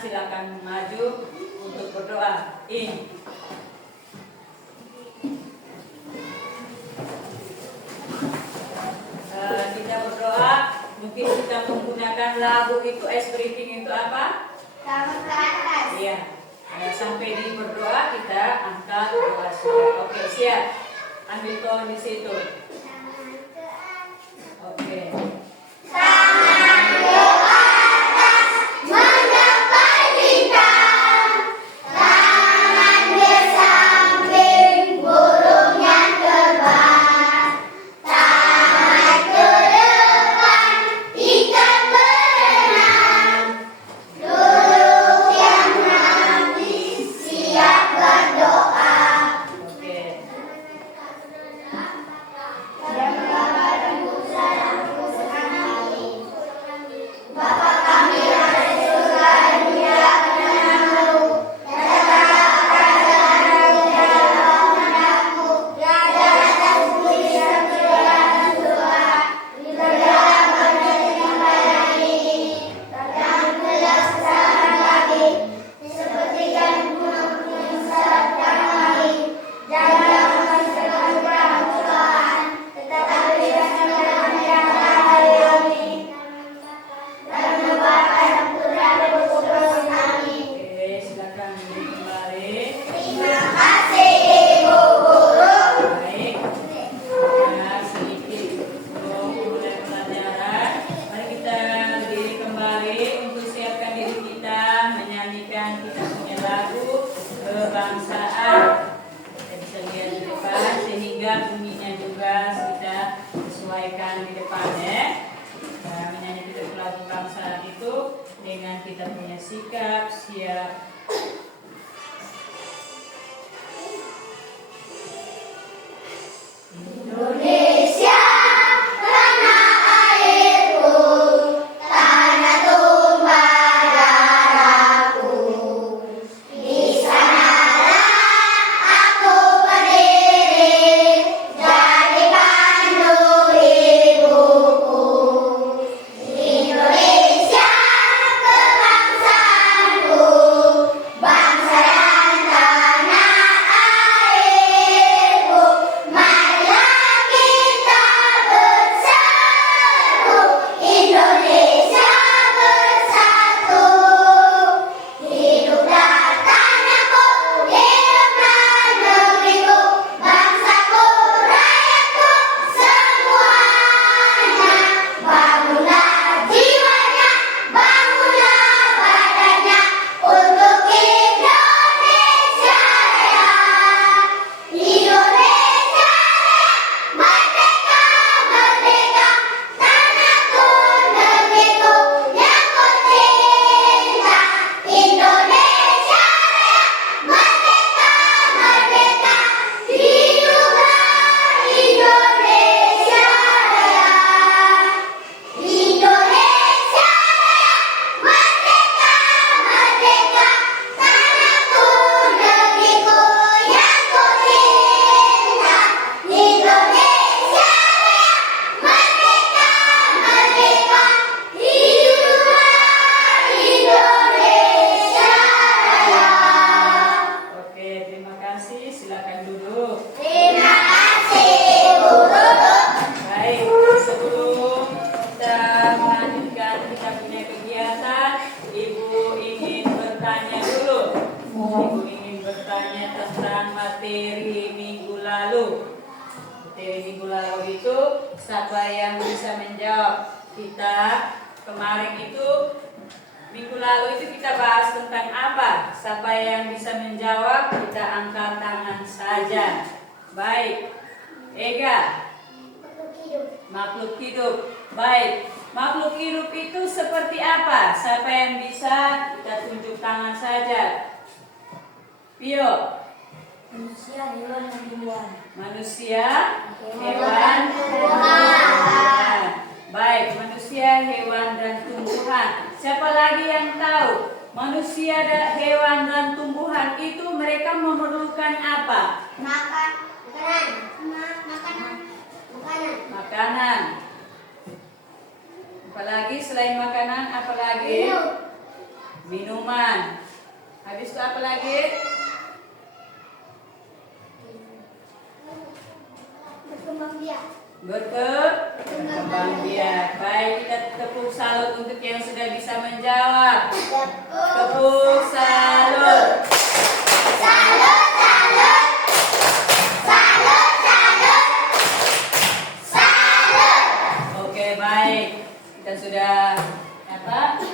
silakan maju untuk berdoa. Kita berdoa, mungkin kita menggunakan lagu itu ice breathing itu apa? Tangan ke atas. Iya. Sampai di berdoa kita angkat doa sudah. Oke, siap. Ambil tolong di situ. Tangan ke atas. Oke. Tangan ke atas mendapat bintang. Tangan ke samping burung yang terbang. Tangan ke depan ikan berenang. Duduk yang nanti siap berdoa. Oke. Bapa kami yang ada di surga, dimuliakan namamu. Datanglah kerajaanmu, jadilah kehendakmu di atas bumi seperti di atas surga. Berikanlah kami pada ini, dan berilah kesalahan kami, seperti kami mengampuni kesalahan kami. Janganlah kami terjebak dalam cobaan, tetapi berikan kami yang dari kami. Karena Bapa dan Putra dan Roh Kudus. Amin. Oke, silakan duduk kembali. Terima kasih Ibu Guru. Baik. Sedikit sebelum mulai pelajaran, mari kita berdiri kembali untuk siapkan diri kita menyanyikan kita punya lagu kebangsaan. Kita bisa lihat di depan sehingga bunyinya juga kita sesuaikan di depan ya. Menyanyi kita lagu kebangsaan itu dengan kita punya sikap siap. Indonesia, tanah airku, tanah tumpah darahku. Di sanalah aku berdiri, jadi pandu hidupku. Indonesia, kebangsaanku, bangsa dan tanah airku. Marilah kita bersatu, Indonesia bersatu. Hiduplah tanahku, hiduplah negeriku, bangsaku, rakyatku semuanya. Bangunlah jiwanya, bangunlah badannya untuk Indonesia Raya. Indonesia Raya, merdeka, merdeka, tanahku, negeriku yang ku cinta. Indonesia Raya, merdeka, merdeka, hiduplah Indonesia Raya. Indonesia Raya, merdeka, merdeka, tanahku, negeriku yang ku cinta. Indonesia Raya, merdeka, merdeka, hiduplah Indonesia Raya. Oke, terima kasih. Silakan duduk. Terima kasih Ibu Guru. Baik, sebelum kita melanjutkan kita punya kegiatan, Ibu ingin bertanya dulu. Ibu ingin bertanya tentang materi minggu lalu. Materi minggu lalu itu siapa yang bisa menjawab? Kita kemarin itu minggu lalu itu kita bahas tentang apa? Siapa yang bisa menjawab? Kita angkat tangan saja. Baik, Ega. Makhluk hidup. Baik. Makhluk hidup itu seperti apa? Siapa yang bisa? Kita tunjuk tangan saja. Pio. Manusia, hewan, dan tumbuhan. Manusia, Hewan, hewan, tumbuhan. Baik, manusia, hewan, dan tumbuhan. Siapa lagi yang tahu? Manusia, hewan, dan tumbuhan itu mereka memerlukan apa? Makanan. Apalagi selain makanan, apalagi? minuman. Habis itu apa lagi? Berkembang biak. Berkembang biak. Baik, kita tepuk salut untuk yang sudah bisa menjawab. Tepuk salut. Salut, salut. Salut, salut. Salut. Oke, baik. Kita sudah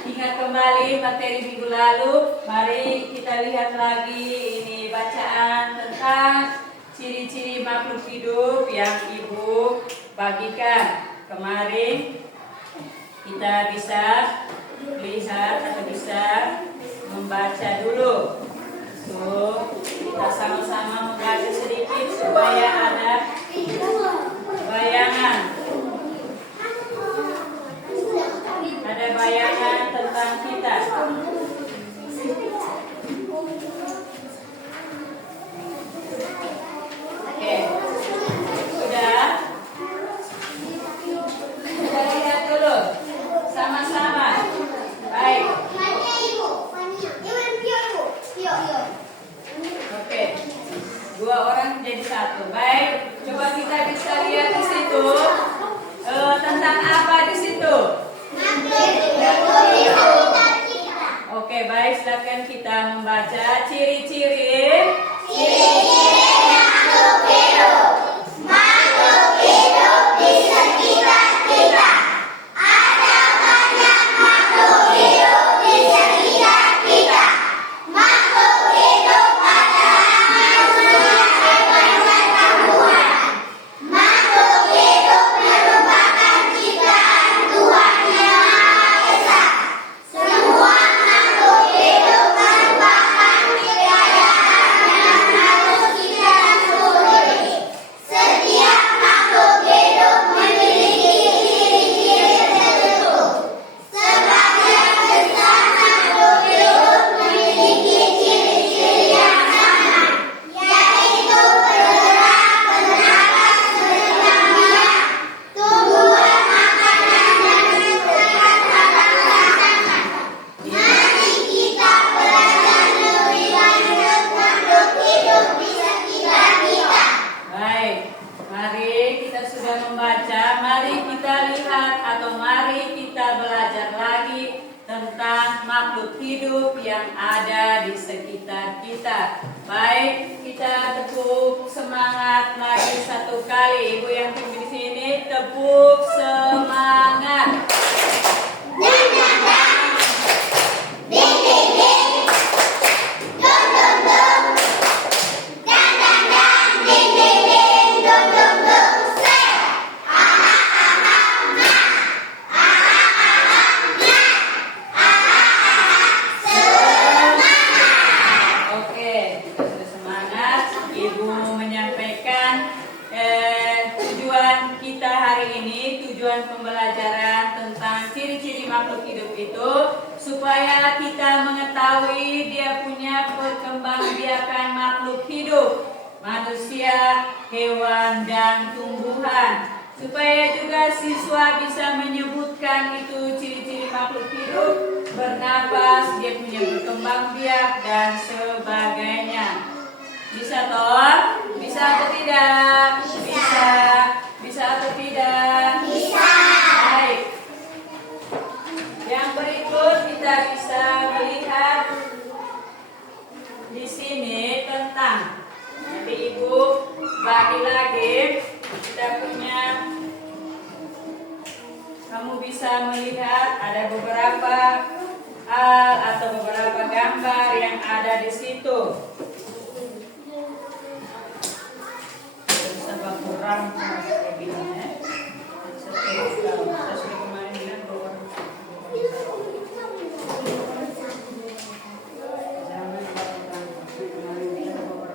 ingat kembali materi minggu lalu. Mari kita lihat lagi ini bacaan tentang ciri-ciri makhluk hidup yang Ibu bagikan kemarin. Kita bisa lihat atau bisa membaca dulu. Kita sama-sama membaca sedikit supaya ada bayangan. Ada bayangan tentang kita. Oke, sudah lihat dulu sama-sama. Baik. Oke, 2 orang jadi 1. Baik, coba kita bisa lihat di situ tentang apa di situ. Oke, baik, silakan kita membaca ciri-ciri Makhluk hidup. Makhluk hidup di sekitar kita. Ada banyak makhluk hidup di sekitar kita. Makhluk hidup adalah manusia, hewan, dan tumbuhan. Makhluk hidup merupakan ciptaan Tuhan Yang Maha Esa. Semua makhluk hidup merupakan kekayaan yang harus kita syukuri. Setiap makhluk hidup memiliki ciri-ciri tertentu. Sebagian besar makhluk hidup memiliki ciri-ciri yang sama, yaitu bergerak, bernapas, berkembang biak, tumbuhan, makanan, dan menentukan pasangan. Mari kita belajar lebih lanjut makhluk hidup di sekitar kita. Baik, mari kita sudah membaca. Mari kita lihat atau mari kita belajar lagi tentang makhluk hidup yang ada di sekitar kita. Baik, kita tepuk semangat lagi 1 kali. Ibu yang tinggi di sini, tepuk semangat. Dang, dang, dang. Ding, ding, ding. Dong, dong, dong. Dang, dang, dang. Ding, ding, ding. Dong, dong, dong. Say. Aha, aha, ma. Aha, aha, ma. Aha, aha, semangat. Oke, kita sudah semangat. Ibu menyampaikan tujuan kita hari ini, tujuan pembelajaran tentang ciri-ciri makhluk hidup itu supaya kita mengetahui dia punya perkembangbiakan makhluk hidup, manusia, hewan, dan tumbuhan. Supaya juga siswa bisa menyebutkan itu ciri-ciri makhluk hidup, bernapas, dia punya berkembang biak, dan sebagainya. Bisa toh? Bisa atau tidak? Bisa. Bisa atau tidak? Bisa. Baik. Yang berikut kita bisa melihat di sini tentang. Nanti Ibu bagi lagi. Kita punya. Kamu bisa melihat ada beberapa hal atau beberapa gambar yang ada di situ. Serba kurang kayak gini ya. Saya sudah kemarin bilang bahwa jangan kemarin bilang bahwa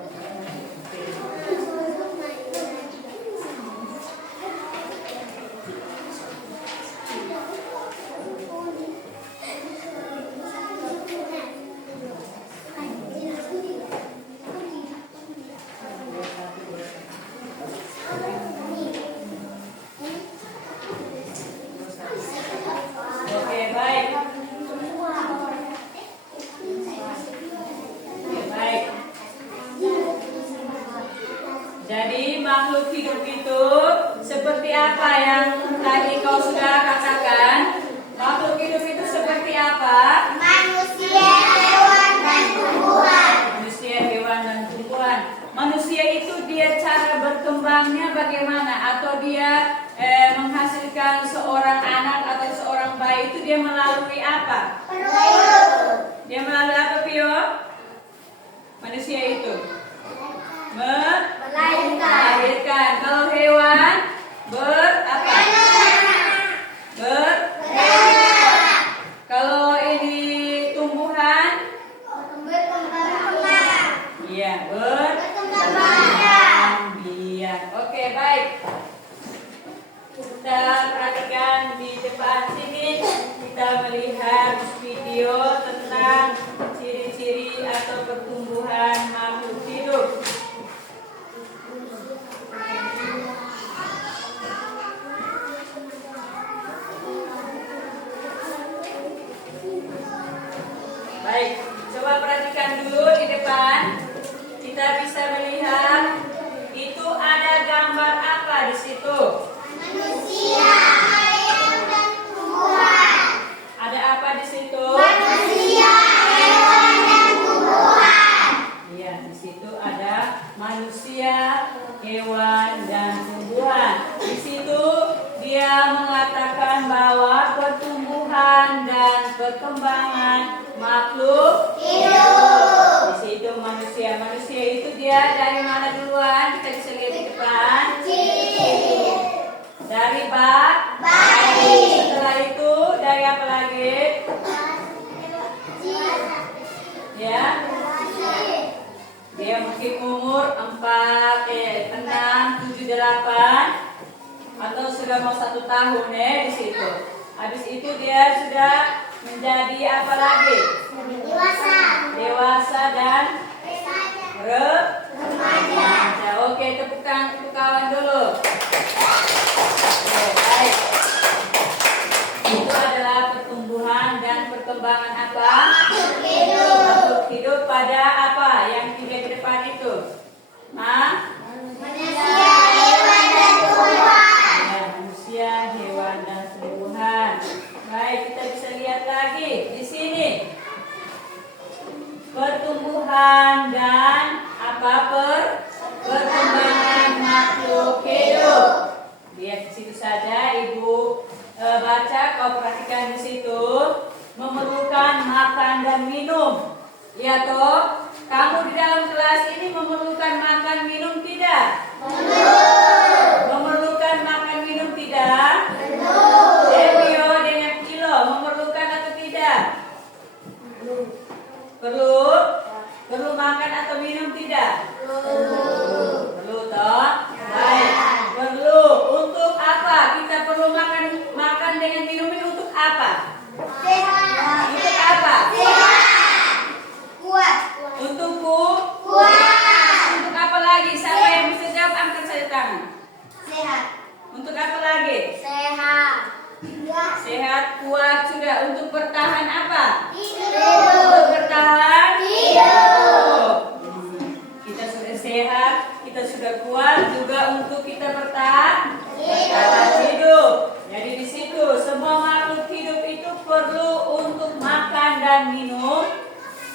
apa yang tadi kau sudah katakan? Makhluk hidup itu seperti apa? Manusia, hewan, dan tumbuhan. Manusia, hewan, dan tumbuhan. Manusia itu dia cara berkembangnya bagaimana? Atau dia menghasilkan seorang anak atau seorang bayi itu dia melalui apa? Dia melalui apa, Pio? Manusia itu melahirkan. Kalau hewan apa? Kalau ini tumbuhan? Iya, berkembang biak. Oke, baik. Kita perhatikan di depan sini, kita melihat video tentang ciri-ciri atau pertumbuhan makhluk hidup. Baik, coba perhatikan dulu di depan. Kita bisa melihat itu ada gambar apa di situ? Manusia, hewan, dan tumbuhan. Ada apa di situ? Manusia, hewan, dan tumbuhan. Iya, di situ ada manusia, hewan, dan tumbuhan. Di situ dia mengatakan bahwa pertumbuhan dan perkembangan makhluk Hidup. di situ manusia. Manusia itu dia dari mana duluan? Kita bisa lihat di depan. Dari bayi. Setelah itu dari apa lagi? Ya. Dia mungkin umur 4, 6, 7, 8 atau sudah mau 1 tahun di situ. Habis itu dia sudah menjadi apa lagi? Dewasa dan remaja. Oke, tepuk tangan untuk kawan dulu. Oke, baik. Itu adalah pertumbuhan dan perkembangan apa? Makhluk hidup pada apa? Yang 3 di depan itu. Manusia, hewan, dan tumbuhan. Ya, manusia, hewan, dan tumbuhan. Baik, kita bisa lihat lagi di sini. Pertumbuhan dan apa perkembangan makhluk hidup. Lihat di situ saja, Ibu baca, kau perhatikan di situ. Memerlukan makan dan minum. Ya toh, kamu di dalam kelas ini memerlukan makan minum tidak? Memerlukan makan minum tidak? Devio dengan Kilo memerlukan atau tidak? Perlu makan atau minum tidak? Perlu toh? Baik. Perlu. Untuk apa? Kita perlu makan dengan minum ini untuk apa? Sehat. Untuk apa? Kuat. Untuk Kuat. Untuk apa lagi? Siapa yang bisa jawab? Angkat saja tangan. Sehat. Untuk apa lagi? Sehat. Sehat, kuat, sudah. Untuk bertahan apa? Hidup. Untuk bertahan Hidup. Kita sudah sehat, kita sudah kuat, juga untuk kita bertahan hidup. Jadi di situ semua makhluk hidup itu perlu untuk makan dan minum,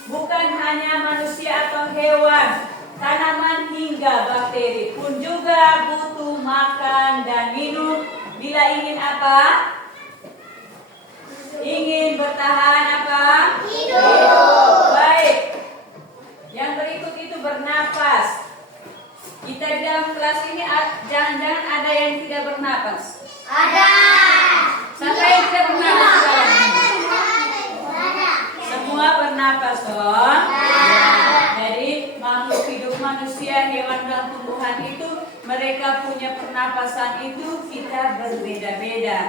bukan hanya manusia atau hewan, tanaman hingga bakteri pun juga butuh makan dan minum. Bila ingin apa? Ingin bertahan apa? Hidup. Baik. Yang berikut itu bernapas. Kita di dalam kelas ini jangan-jangan ada yang tidak bernapas. Ada. Siapa yang tidak bernapas sekarang? Ada. Semua bernapas toh. Jadi makhluk hidup manusia, hewan dan tumbuhan itu mereka punya pernapasan itu kita berbeda-beda.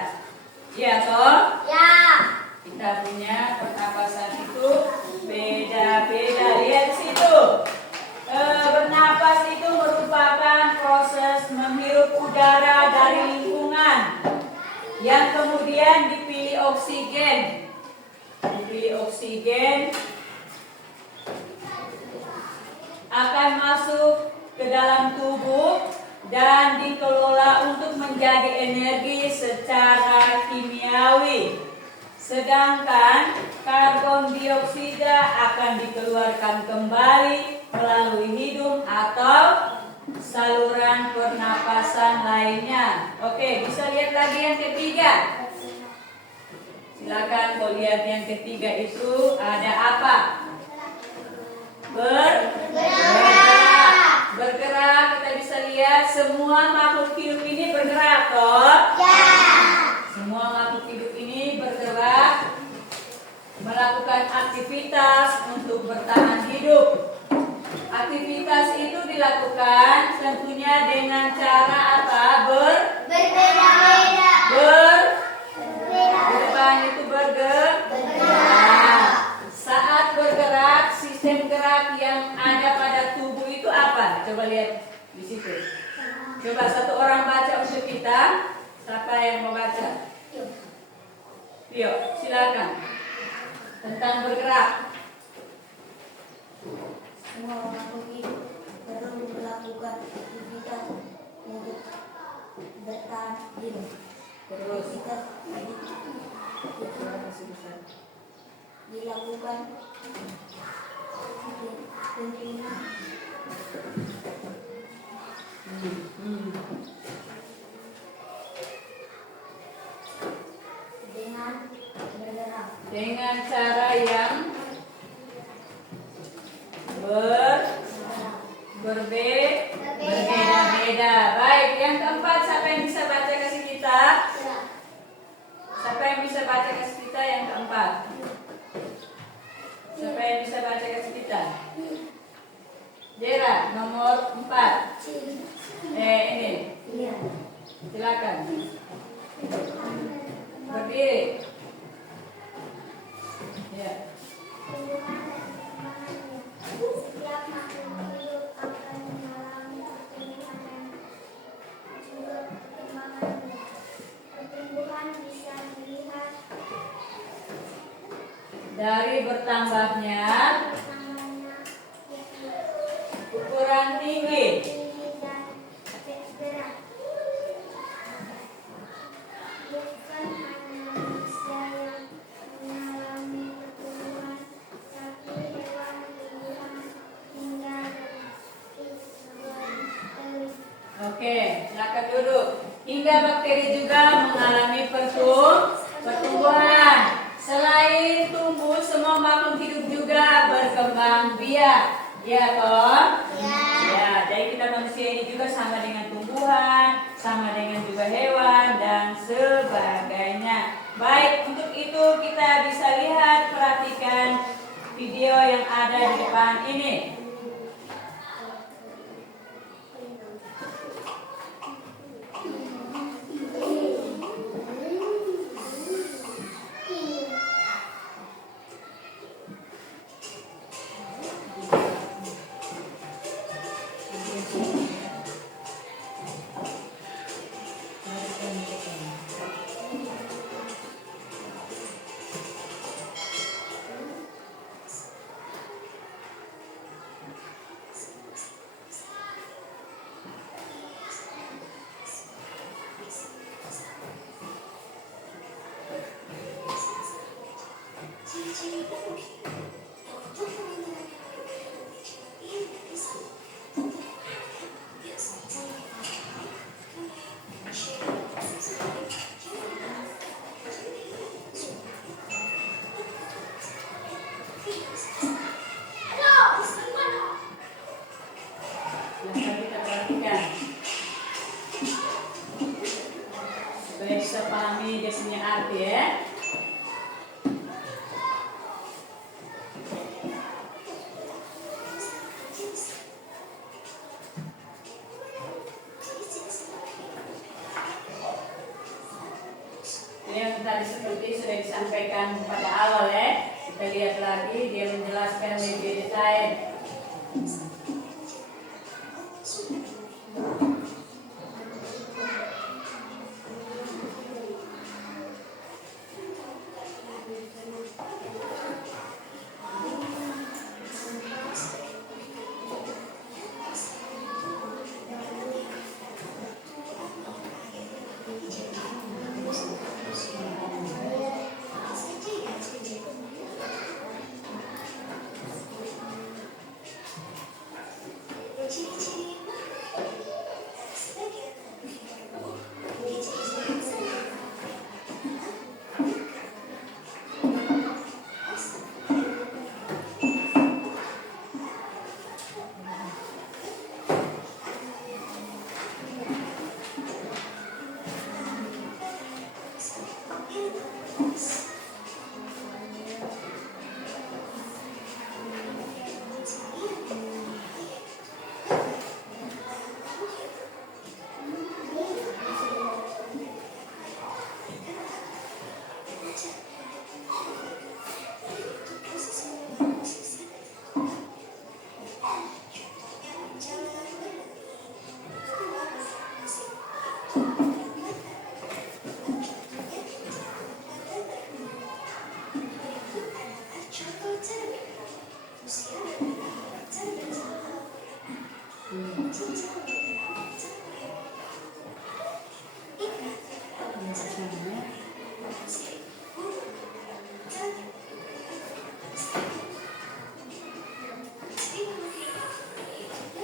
Ya toh? Ya. Kita punya pernapasan itu beda-beda. Lihat situ. Bernapas itu merupakan proses menghirup udara dari lingkungan yang kemudian dipilih oksigen. Akan masuk ke dalam tubuh dan dikelola untuk menjadi energi secara kimiawi. Sedangkan karbon dioksida akan dikeluarkan kembali melalui hidung atau saluran pernapasan lainnya. Oke, bisa lihat lagi yang ketiga. Silakan kau lihat yang ketiga itu ada apa? Bergerak. Bergerak, kita bisa lihat semua makhluk hidup ini bergerak, toh? Ya. Semua makhluk hidup ini bergerak, melakukan aktivitas untuk bertahan hidup. Aktivitas itu dilakukan tentunya dengan cara apa? Berbeda-beda. Di depan itu bergerak. Saat bergerak, sistem gerak yang ada pada tubuh itu apa? Coba lihat di situ. Coba satu orang baca untuk kita. Siapa yang mau baca? Yuk, silakan. Tentang bergerak. Semua makhluk hidup perlu melakukan aktivitas untuk bertahan hidup. Terus Aktivitas dilakukan tentunya dengan bergerak. dengan cara yang berbeda-beda. Baik, yang keempat siapa yang bisa baca kasih kita? Siapa yang bisa baca kasih kita yang keempat? Siapa yang bisa baca kasih kita? Jera, nomor 4. Ini. Silakan. Berdiri. Ya. Setiap makhluk hidup akan mengalami pertumbuhan dan juga perkembangan. Pertumbuhan bisa dilihat Dari bertambahnya ukuran tinggi. tinggi dan berat. Bukan hanya manusia yang mengalami pertumbuhan, tapi hewan, tumbuhan, hingga bakteri. Oke, silakan duduk. Hingga bakteri juga mengalami pertumbuhan. Selain tumbuh, semua makhluk hidup juga berkembang biak. Ya, toh? Ya, jadi kita manusia ini juga sama dengan tumbuhan, sama dengan juga hewan dan sebagainya. Baik, untuk itu kita bisa lihat, perhatikan video yang ada di depan ini. Silahkan kita perhatikan supaya bisa pahami dia punya arti ya. Yang tadi seperti sudah disampaikan pada awal ya. Kita lihat lagi dia menjelaskan lebih detail.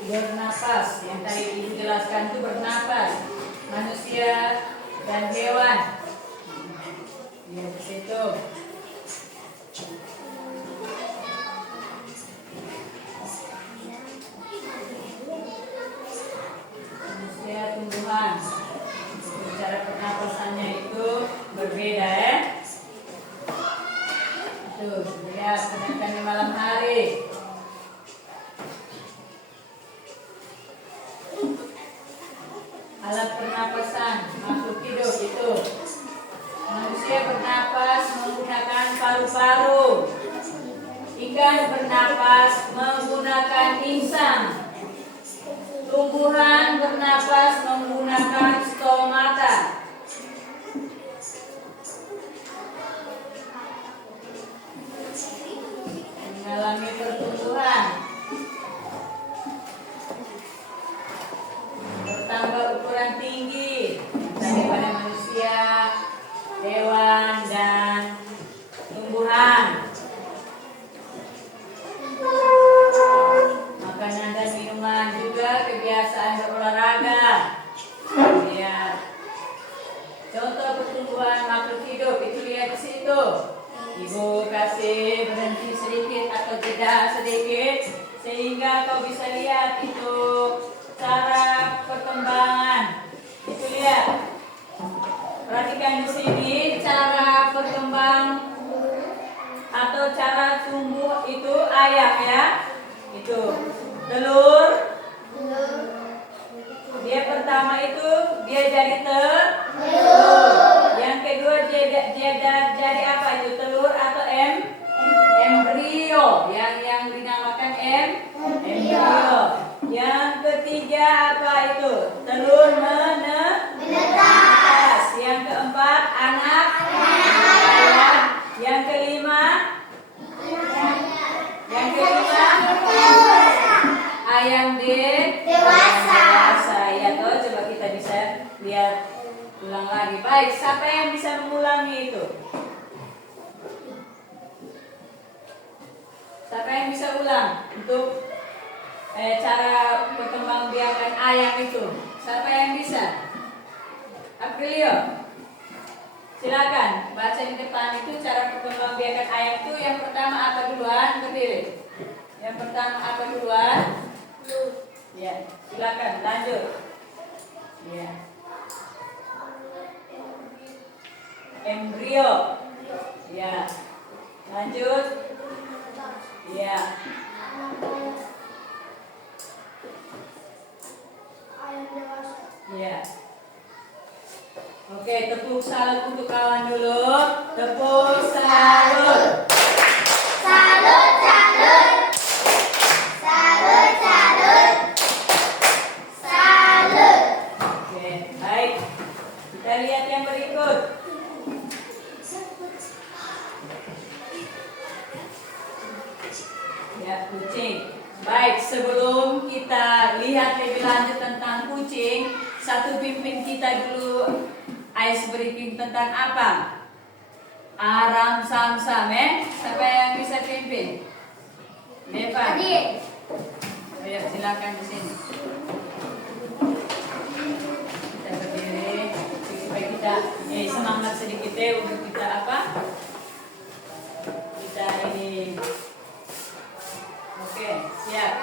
bernapas. Yang tadi dijelaskan itu bernapas. Manusia dan hewan. Ya, di situ. Manusia, tumbuhan. Cara pernapasannya itu berbeda ya. Tuh, lihat sedangkan di malam hari. Alat pernapasan makhluk hidup itu. Manusia bernapas menggunakan paru-paru. Ikan bernapas menggunakan insang. Tumbuhan bernapas menggunakan stomata. Mengalami pertumbuhan. Bertambah ukuran tinggi daripada manusia, hewan, dan tumbuhan. Makanan dan minuman juga kebiasaan berolahraga. Ya. Contoh pertumbuhan makhluk hidup itu lihat di situ. Ibu kasih berhenti sedikit atau jeda sedikit sehingga kau bisa lihat itu cara perkembangan. Itu lihat. Perhatikan di sini cara berkembang atau cara tumbuh itu ayam ya. Itu telur. Dia pertama itu dia jadi telur. Yang kedua dia jadi apa itu telur atau embrio yang dinamakan embrio. Yang ketiga apa itu telur menetas. Yang keempat anak. Yang kelima ayam dewasa. Ya toh, coba kita bisa lihat ulang lagi. Baik, siapa yang bisa mengulangi itu? Siapa yang bisa ulang untuk cara perkembangbiakan ayam itu? Siapa yang bisa? Aprilio, silakan baca di depan itu cara perkembangbiakan ayam itu. Yang pertama apa duluan? Berdiri. Yang pertama apa duluan? Ya, silakan lanjut. Ya. Embrio. Ya. Lanjut. Ya. Ya. Oke, tepuk salut untuk kawan dulu. Tepuk salut. Salut, salut. Salut, salut. Salut. Oke, baik. Kita lihat yang berikut. Ya, kucing. Baik, sebelum kita lihat lebih lanjut tentang kucing, satu pimpin kita dulu ice breaking tentang apa? Aram sam siapa yang bisa pimpin? Devan. Ayo silakan di sini. Kita berdiri supaya kita semangat sedikit untuk kita apa? Kita ini. Oke, siap.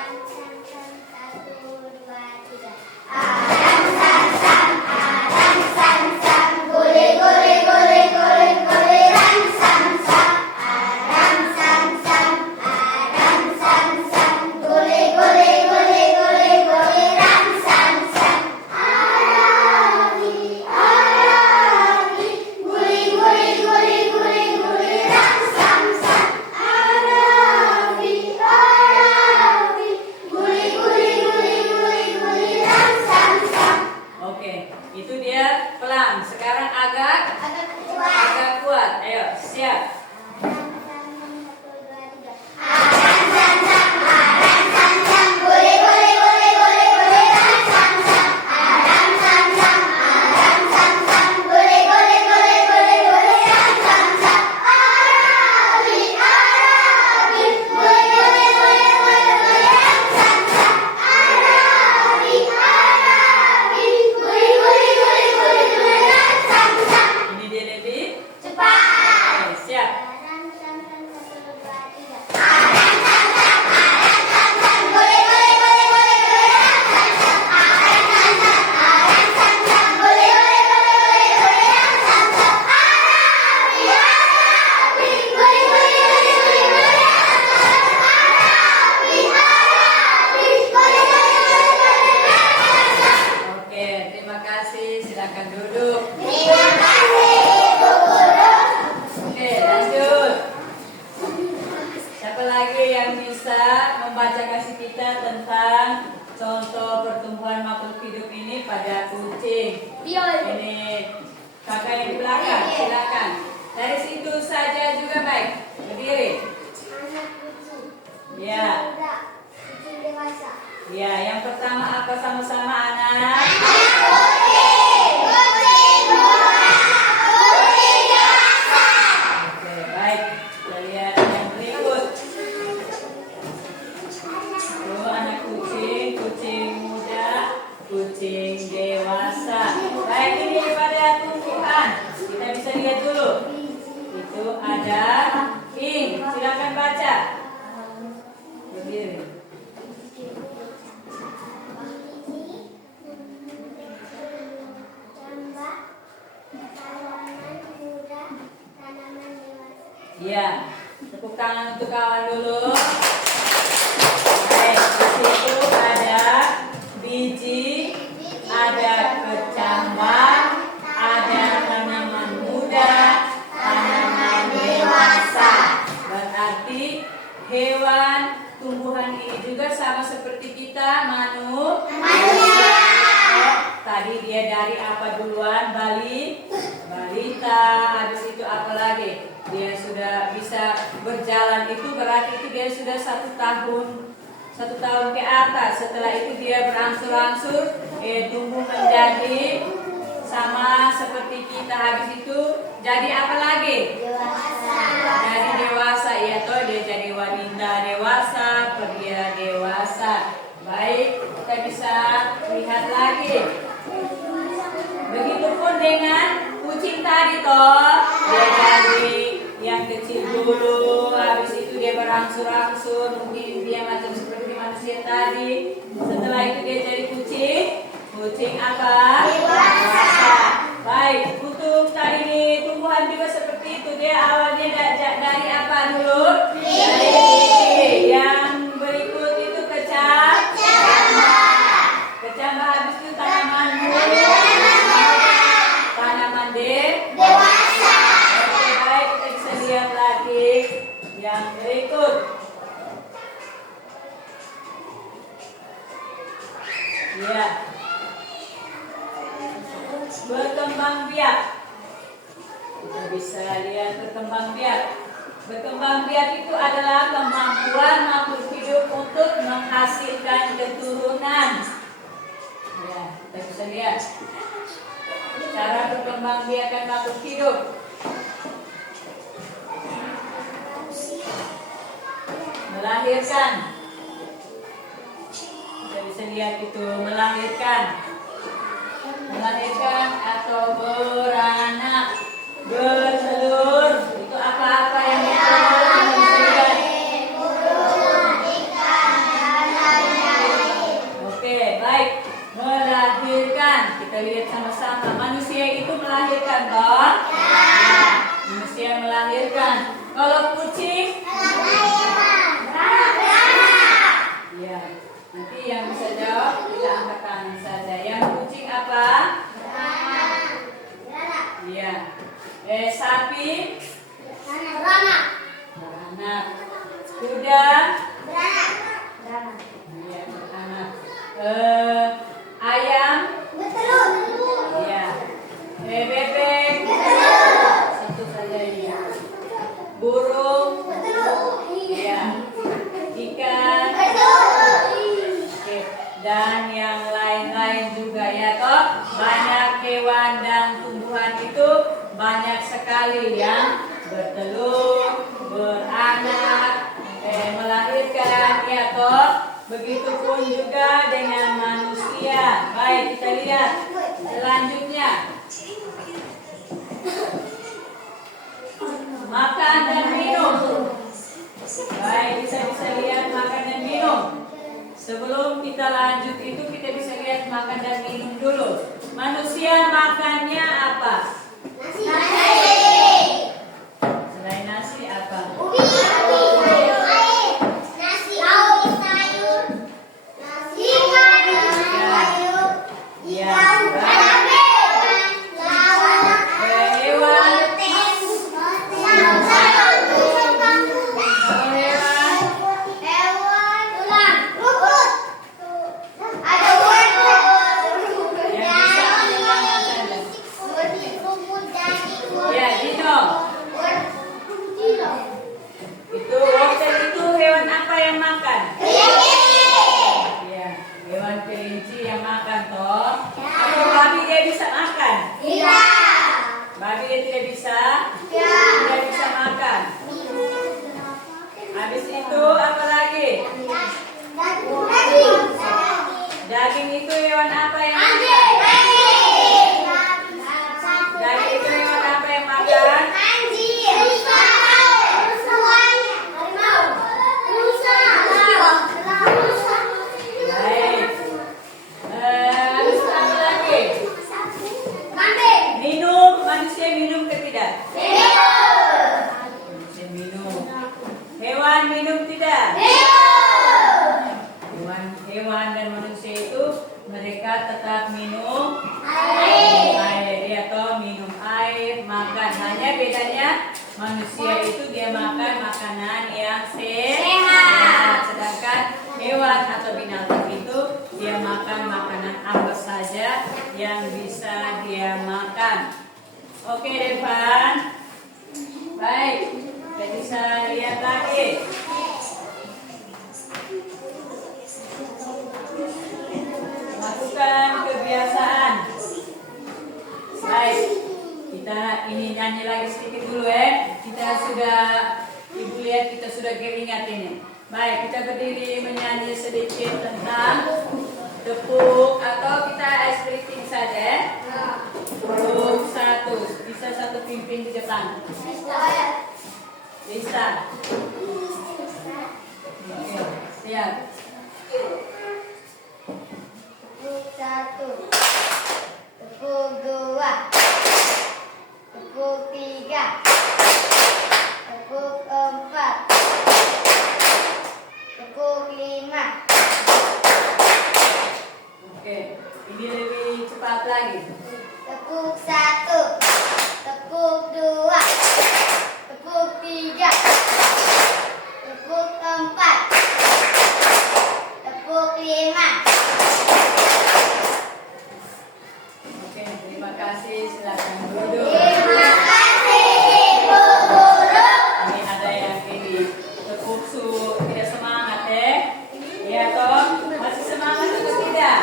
lagi yang bisa membaca kasih kita tentang contoh pertumbuhan makhluk hidup ini pada kucing? Ini kakak yang di belakang, silakan. Dari situ saja juga baik. Berdiri. Anak kucing. Ya. Muda. Kucing dewasa. Ya, yang pertama apa sama-sama anak? Kucing. Kucing dewasa. Kucing dewasa. Oke, baik. Kita lihat yang berikut. Tuh, anak kucing, kucing muda, kucing dewasa. Baik, ini pada tumbuhan. Kita bisa lihat dulu. Itu ada ing. Silakan baca. Berdiri. Ya, tepuk tangan untuk kawan dulu. Baik, di situ ada biji, ada kecambah, ada tanaman muda, tanaman dewasa. Berarti hewan tumbuhan ini juga sama seperti kita, manusia. Tadi dia dari apa duluan? Balita. Habis itu apa lagi? Dia sudah bisa berjalan, itu berarti itu dia sudah 1 tahun ke atas. Setelah itu dia berangsur-angsur tumbuh menjadi sama seperti kita. Habis itu jadi apa lagi? Dewasa. Jadi dewasa, ya toh, dia jadi wanita dewasa, pria dewasa. Baik, kita bisa lihat lagi. Begitupun dengan kucing tadi toh, dia dari yang kecil dulu, habis itu dia berangsur-angsur, mungkin dia macam seperti manusia tadi. Setelah itu dia jadi kucing apa? Dewasa. Baik, untuk tadi ini tumbuhan juga seperti itu. Dia awalnya dari apa dulu? Dari biji. Yang berikut itu kecambah. Habis itu tanaman muda. Tanaman dewasa. Oke, baik, kita bisa lihat lagi yang berikut. Ya. Berkembang biak. Kita bisa lihat berkembang biak. Berkembang biak itu adalah kemampuan makhluk hidup untuk menghasilkan keturunan. Ya, kita bisa lihat cara berkembang biakan makhluk hidup. Melahirkan. Kita bisa lihat itu melahirkan atau beranak, bertelur. Itu apa-apa yang bertelur. Oke, baik. Melahirkan. Kita lihat sama-sama. Manusia itu melahirkan, toh? Ya, manusia melahirkan. Kalau kucing? Ya, nanti yang bisa jawab kita angkat tangan saja. Yang kucing apa? Iya. Sapi? Beranak. Kuda? Iya, beranak. Ayam? Iya. Bebek? Satu saja ini. Burung? Iya. Ikan? Oke. Dan yang lain-lain juga, ya toh. Banyak hewan dan tumbuhan itu banyak sekali yang bertelur, beranak, melahirkan, ya toh. Begitupun juga dengan manusia. Baik, kita lihat selanjutnya. Makan dan minum. Baik, bisa lihat makan dan minum. Sebelum kita lanjut itu kita bisa lihat makan dan minum dulu. Manusia makannya apa? Selain nasi apa? Hewan makan? Kelinci. Ya, hewan kelinci yang makan toh. Apa babi dia bisa makan? Tidak. Babi dia tidak bisa? Tidak. Tidak bisa makan. Habis itu apa lagi? Daging itu hewan apa yang makan? Daging itu hewan apa yang makan? Baik. Habis itu apa lagi? Minum, manusia minum ke tidak? Manusia minum. Hewan minum tidak? Hewan dan manusia itu mereka tetap minum air, ya toh minum air, makan. Hanya bedanya manusia itu dia makan makanan yang sehat, sedangkan hewan atau binatang itu dia makan makanan apa saja yang bisa dia makan. Oke, Devan. Baik, kita bisa lihat lagi. Lakukan kebiasaan. Baik, kita ini nyanyi lagi sedikit dulu ya. Kita sudah, Ibu lihat kita sudah keringat ini. Baik, kita berdiri menyanyi sedikit tentang tepuk atau kita ice breathing saja. Tepuk satu, bisa satu pimpin di depan. Bisa. Oke, siap. Tepuk satu, tepuk dua, tepuk tiga, tepuk empat, tepuk lima. Oke, ini lebih cepat lagi. Tepuk satu, tepuk dua, tepuk tiga, tepuk empat, tepuk lima. Oke, terima kasih. Silakan duduk. Terima kasih Ibu Guru. Ini ada yang ini tepuk tidak semangat ya? Iya toh? Masih semangat atau tidak?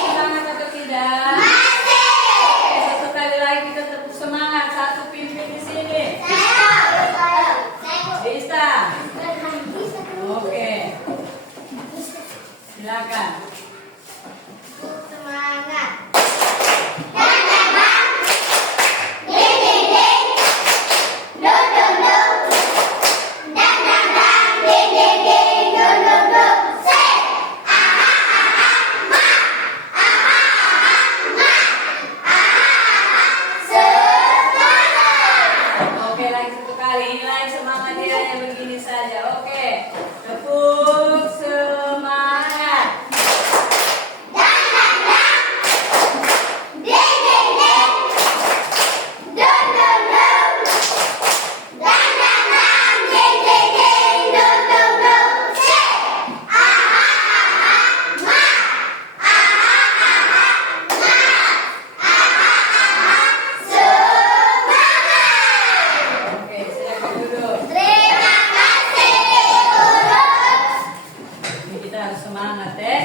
Semangat atau tidak? Oke, satu kali lagi kita tepuk semangat. Satu pimpin di sini. Bisa. Oke, silakan. Semangat. Oke, lagi satu kali. Ini lagi semangatnya yang begini saja. Oke, tepuk semangat. Oke, silakan duduk. Terima kasih Guru. Ini kita harus semangat ya.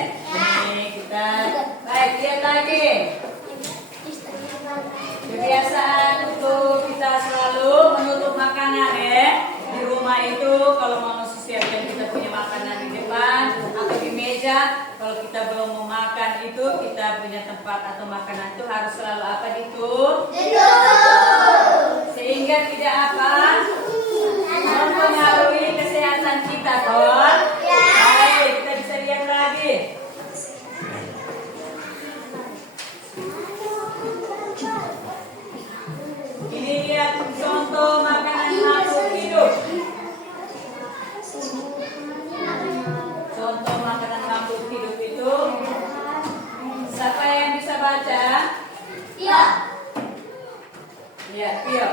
Ini kita baik, lihat lagi. Kebiasaan untuk kita selalu menutup makanan ya. Di rumah itu kalau mau siapkan kita punya makanan di depan atau di meja. Kalau kita belum mau makan itu kita punya tempat atau makanan itu harus selalu apa ditutup. Sehingga tidak apa mempengaruhi kesehatan kita toh. Baik, kita bisa lihat lagi. Ini lihat contoh makanan makhluk hidup. Contoh makanan makhluk hidup itu siapa yang bisa baca? Lihat, Pio.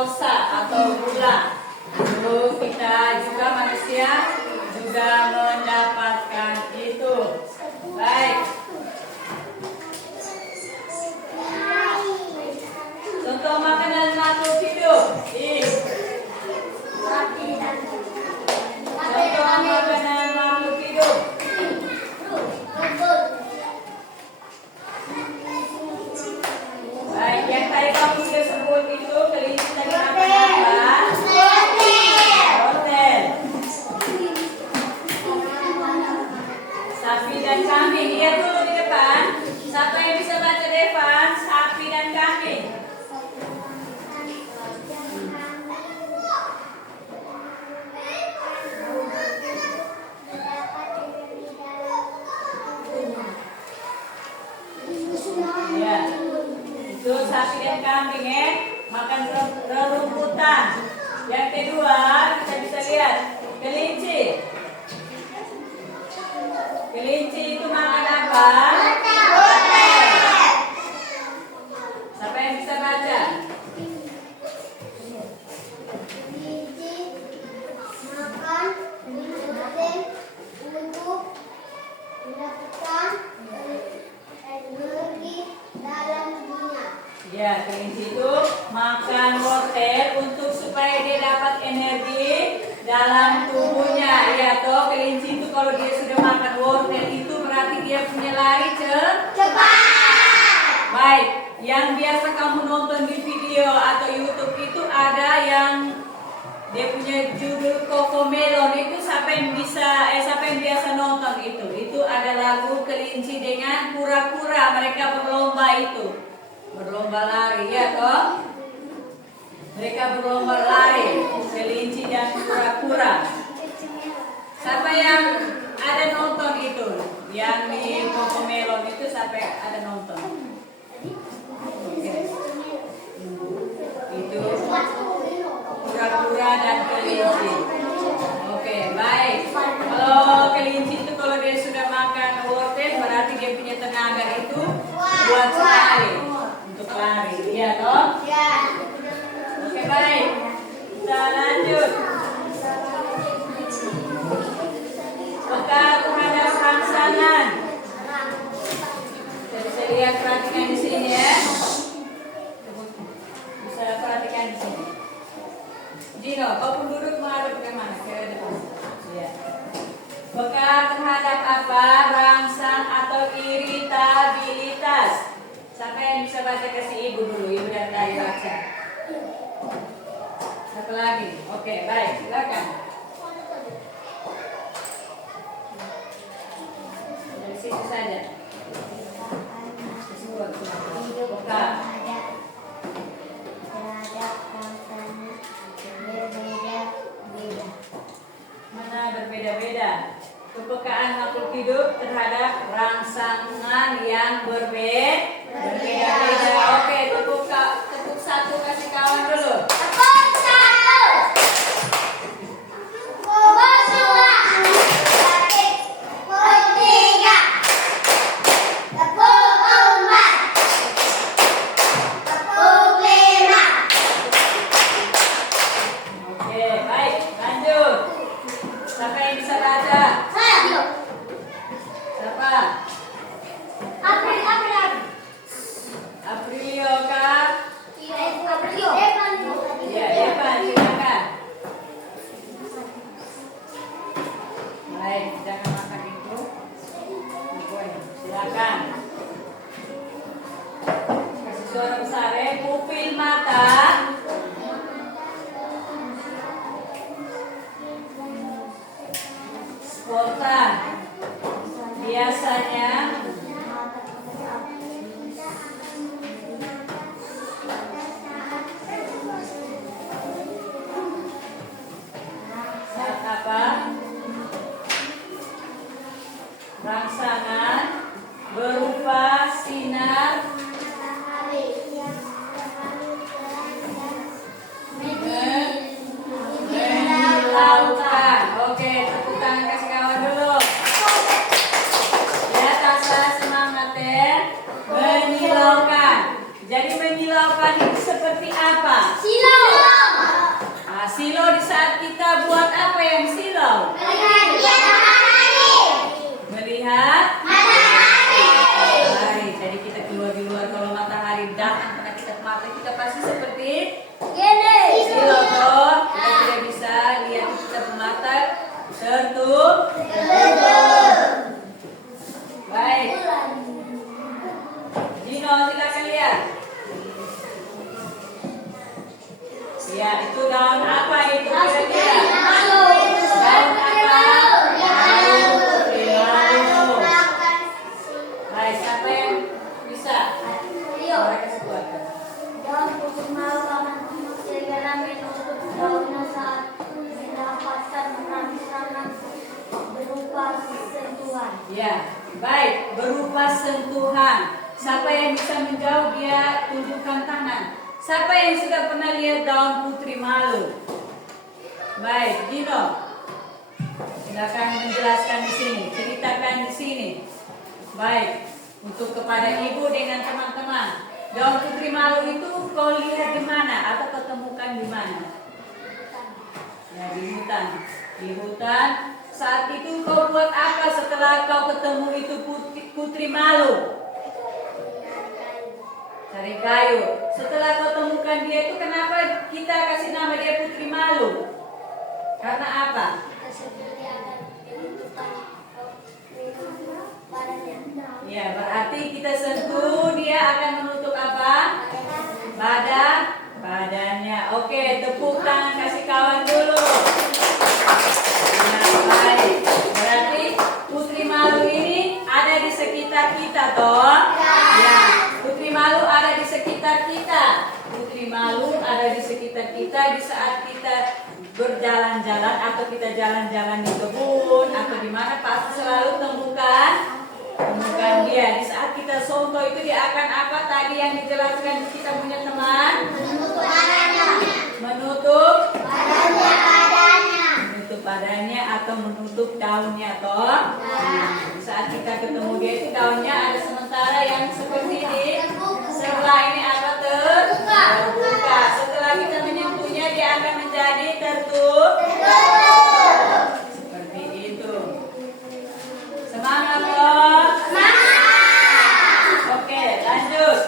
glukosa atau gula. Lalu kita juga manusia juga mendapatkan itu. Baik. Contoh makanan makhluk hidup. Contoh makanan makhluk hidup. Baik, yang tadi kamu sudah sebut itu kelinci tadi makan apa? Wortel. Sapi dan kambing. Lihat dulu di depan. Siapa yang bisa baca Devan? Sapi dan kambing. Ya, itu sapi dan kambing makan rerumputan. Yang kedua kita bisa lihat kelinci. Kelinci itu makan apa? Siapa yang bisa baca? Ya, kelinci itu makan wortel untuk supaya dia dapat energi dalam tubuhnya. Ya, toh kelinci itu kalau dia sudah makan wortel itu berarti dia punya lari cepat. Baik, yang biasa kamu nonton di video atau YouTube itu ada yang dia punya judul Cocomelon itu siapa yang biasa nonton itu? Itu ada lagu kelinci dengan kura-kura, mereka berlomba itu. Berlomba lari, ya toh? Mereka berlomba lari, kelinci dan kura-kura. Siapa yang ada nonton itu? Yang di Cocomelon itu siapa yang ada nonton? Oke. Itu kura-kura dan kelinci. Oke, baik. Kalau kelinci itu kalau dia sudah makan wortel berarti dia punya tenaga itu buat lari. Untuk lari, ya toh? Ya. Oke, baik. Kita lanjut. Peka terhadap rangsangan. Kita bisa lihat, perhatikan di sini ya. Bisa perhatikan di sini. Gino, kau pun duduk menghadap ke mana? Ke depan. Ya. Peka terhadap apa? Rangsang atau iritabilitas. Siapa yang bisa baca, kasih ibu dulu, ibu dan tadi baca. Satu lagi, oke, baik, silakan. Dari situ saja. Buka. Mana berbeda-beda? Kepekaan makhluk hidup terhadap rangsangan yang berbeda-beda. Oke, tepuk satu, kasih kawan dulu. Tepuk satu. Tepuk dua. Tepuk tiga. Tepuk empat. Tepuk lima. Oke, baik, lanjut. Siapa yang bisa baca? Saya. Siapa? April. Aprilio kah? April. Ya, Evan, silakan. Baik, jangan makan itu. Silakan. Kasih suara besar ya. Pupil mata. Spontan. Biasanya saat apa? Rangsangan berupa sinar menyilaukan. Oke, tepuk tangan kasih kawan dulu. Ya, Tasa semangat ya. Menyilaukan. Jadi menyilaukan itu seperti apa? Silau. Gini. Silo toh. Kita tidak bisa lihat kita bermata tertutup. Baik. Dino, silakan lihat. Ya, itu daun apa itu kira-kira? Daun apa? Daun putri malu. Baik, siapa yang bisa? Mereka sekuatkan. Daun putri malu karena serigala menutup daunnya saat mendapatkan serangan berupa sentuhan. Ya, baik, berupa sentuhan. Siapa yang bisa menjawab dia tunjukkan tangan. Siapa yang sudah pernah lihat daun putri malu? Baik, Dino. Silakan menjelaskan di sini, ceritakan di sini. Baik, untuk kepada ibu dengan teman-teman. Daun putri malu itu kau lihat di mana atau ketemukan di mana? Ya, di hutan. Di hutan. Saat itu kau buat apa setelah kau ketemu itu putri malu? Cari kayu. Setelah kau temukan dia itu, kenapa kita kasih nama dia putri malu? Karena apa? Ya, berarti kita sentuh dia akan menutup apa? Badannya. Oke, tepuk tangan kasih kawan dulu. Ya, baik. Berarti putri malu ini ada di sekitar kita toh? Ya, putri malu ada di sekitar kita. Putri malu ada di sekitar kita di saat kita berjalan-jalan atau kita jalan-jalan di kebun atau di mana pasti selalu temukan dia. Di saat kita sonto itu dia akan apa tadi yang dijelaskan kita punya teman? Menutup badannya atau menutup daunnya toh. Nah, di saat kita ketemu dia itu daunnya ada sementara yang seperti ini. Setelah ini akan terbuka. Setelah kita menyentuhnya dia akan menjadi tertutup. Seperti itu. Semangat loh. Oke, lanjut.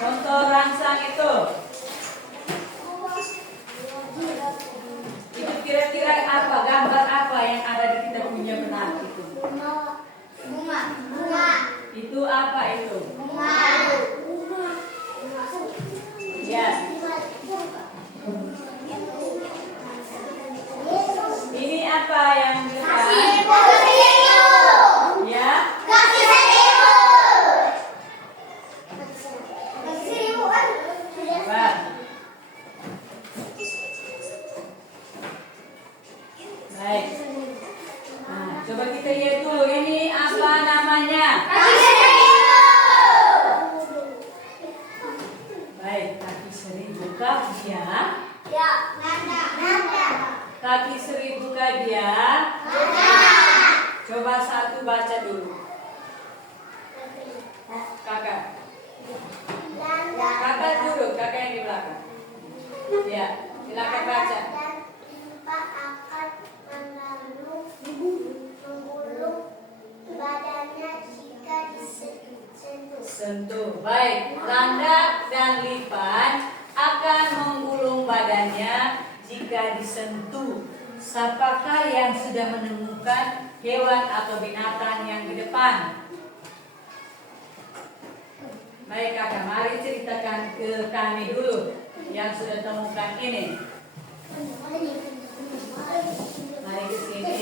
Contoh rangsang itu kira-kira apa? Gambar apa yang ada di kita punya benak itu? Bunga. Itu apa itu? Ya. Ini apa yang dekat? Ya. Apa? Baik. Nah, coba kita lihat dulu ini apa namanya? Baik, kaki seribu dia. Kaki seribu dia. Coba satu baca dulu. Kakak. Kakak duduk, kakak yang di belakang. Ya, silakan baca. Sentuh. Baik, landak dan lipan akan menggulung badannya jika disentuh. Siapakah yang sudah menemukan hewan atau binatang yang di depan? Baik kakak, mari ceritakan ke kami dulu yang sudah temukan ini. Mari ke sini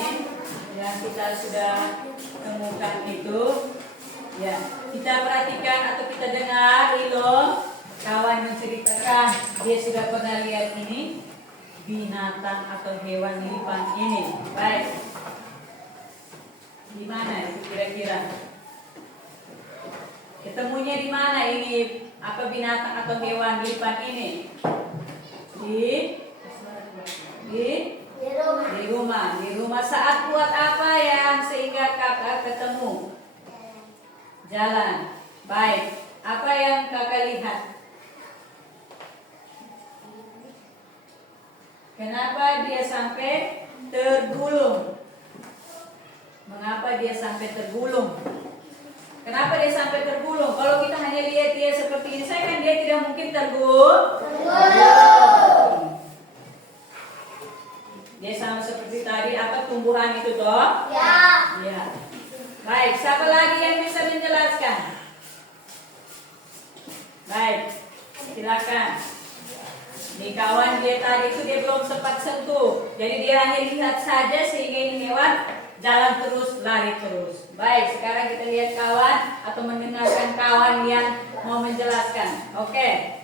yang kita sudah temukan itu. Ya, kita perhatikan atau kita dengar Lilo kawan menceritakan dia sudah pernah lihat ini binatang atau hewan lipan ini. Baik, di mana itu kira-kira? Ketemunya di mana ini apa binatang atau hewan lipan ini? Di rumah. Saat buat apa yang sehingga kakak ketemu? Jalan. Baik. Apa yang kakak lihat? Kenapa dia sampai tergulung? Mengapa Kenapa dia sampai tergulung? Kenapa dia sampai tergulung? Kalau kita hanya lihat dia seperti ini, saya kan dia tidak mungkin tergulung. Dia sama seperti tadi, apa tumbuhan itu toh? Ya. Ya. Baik, siapa lagi yang bisa menjelaskan? Baik, silakan. Nih kawan dia tadi itu dia belum sempat sentuh, jadi dia hanya lihat saja sehingga ini hewan jalan terus, lari terus. Baik, sekarang kita lihat kawan atau mendengarkan kawan yang mau menjelaskan. Oke.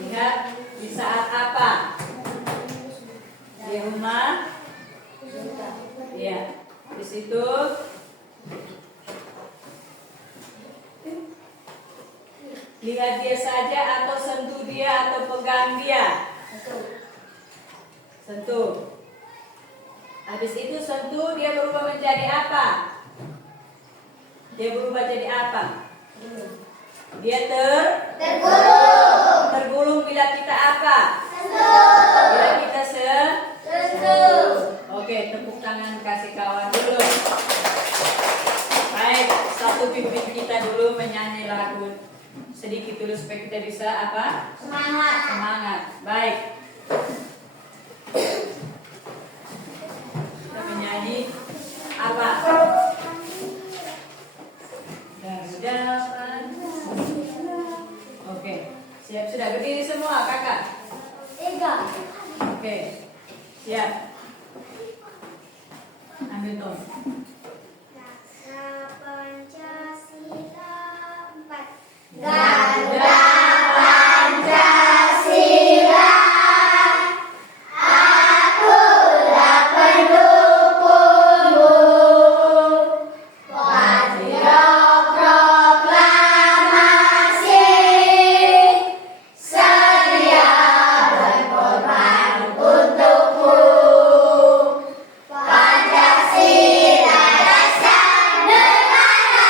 Lihat di saat apa? Di rumah. Ya, di situ. Lihat dia saja atau sentuh dia atau pegang dia. Sentuh. Habis itu sentuh dia berubah menjadi apa? Dia berubah jadi apa? Dia tergulung bila kita apa? Bila kita sentuh. Oke, tepuk tangan kasih kawan dulu. Baik, satu pimpin kita dulu menyanyi lagu sedikit dulu supaya kita bisa apa? Semangat. Baik. Kita menyanyi apa? Oke, siap sudah berdiri semua kakak. Oke, siap. Ambil ton. Garuda Pancasila, akulah pendukungmu. Patriot proklamasi, sedia berkorban untukmu. Pancasila dasar negara.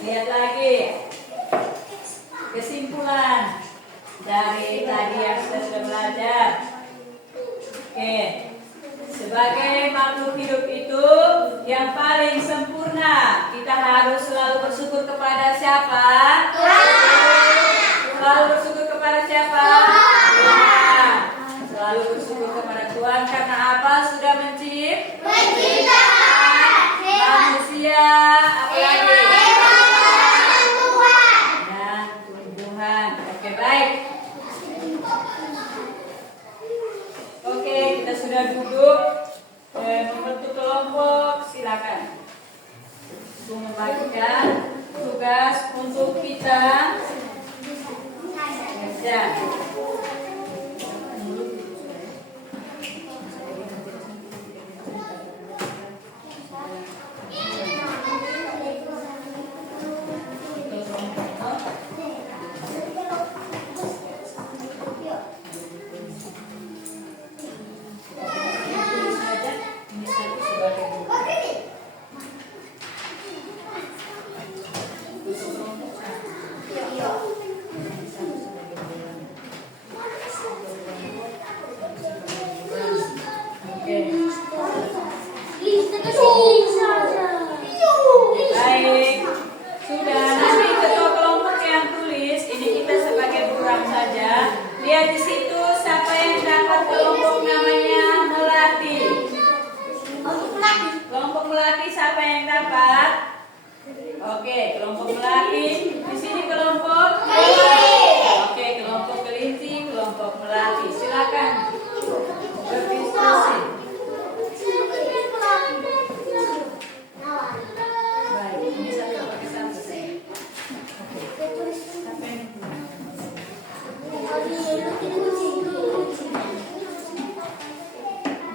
Lihat lagi kesimpulan dari tadi yang sudah belajar. Oke, sebagai makhluk hidup itu yang paling sempurna, kita harus selalu bersyukur kepada siapa? Selalu bersyukur kepada siapa? Tuhan. Selalu bersyukur kepada Tuhan karena apa? Sudah menciptakan manusia, apalagi dan tumbuhan. Oke, baik. Oke, kita sudah duduk membentuk kelompok. Silakan untuk membagikan tugas untuk kita kerja.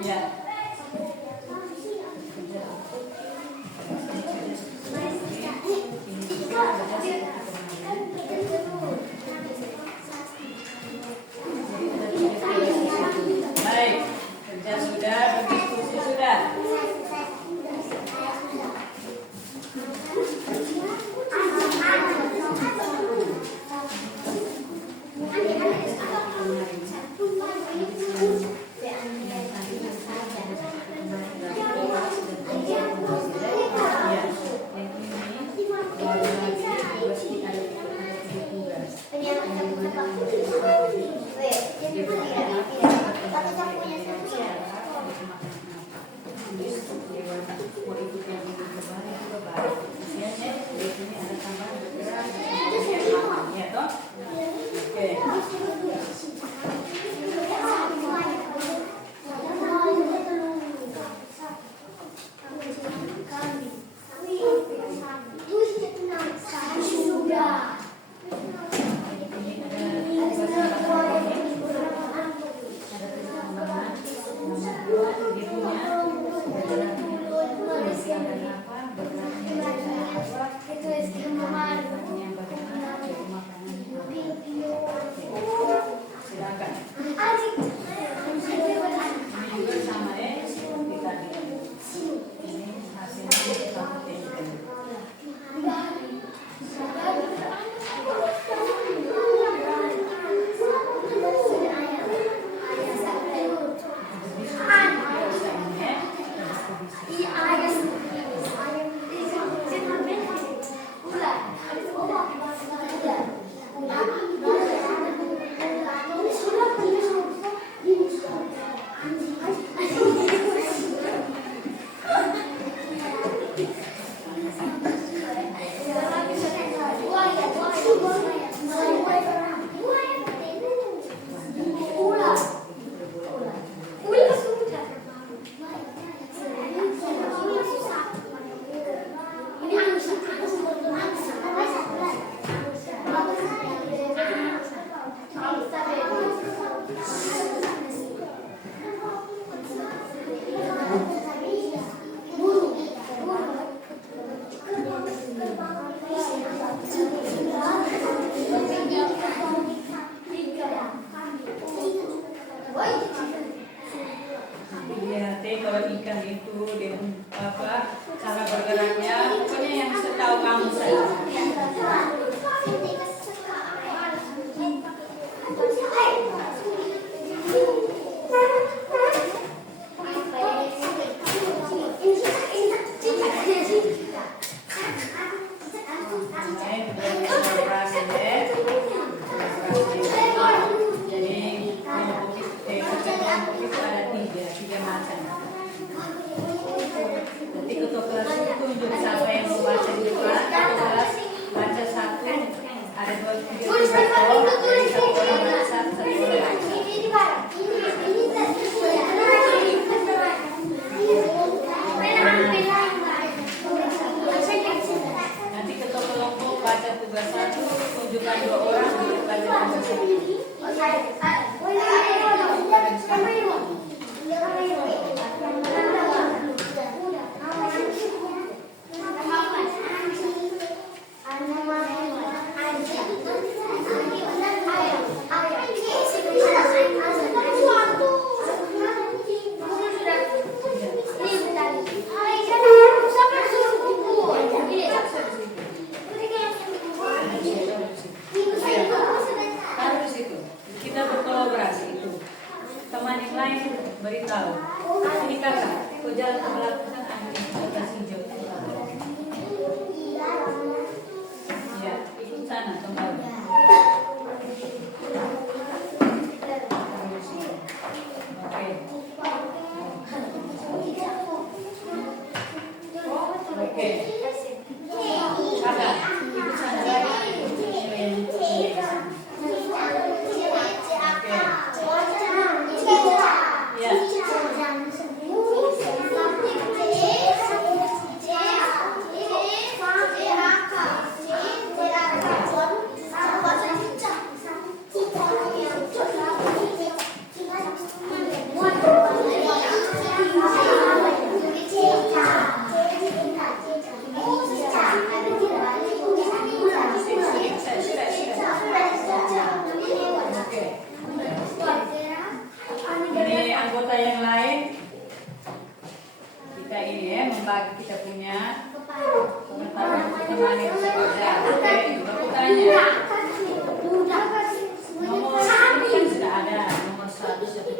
Ya. Baik, kerja sudah, berdiskusi sudah. Ya toh? Oke. Silakan. Ini juga sama ya, seperti tadi. Ini hasilnya seperti ini. Lihat deh kalau ikan itu dengan apa cara bergeraknya, pokoknya yang setahu kamu saja. Tiga macam. Nanti ketua kelas itu tunjuk siapa yang mau baca di depan. Ketua kelas baca satu, ada 2, 3, 4 orang, jadi satu orang baca, satu orang baca. Nanti ketua kelompok baca tugas 1, tunjukkan 2 orang baca tugas 1. Harus itu. Kita berkolaborasi itu. Teman yang lain beritahu. Ini kakak, kau jalan ke belakang kasih hijau. Ya, ikut sana kembali. Oke. Kakak, ikut sana lagi. Ya. anggota yang lain. Kita ini ya membagi kita punya pengetahuan pertemanan yang berbeda. Oke, baku tanya. Nomor ini kan sudah ada nomor 1 sampai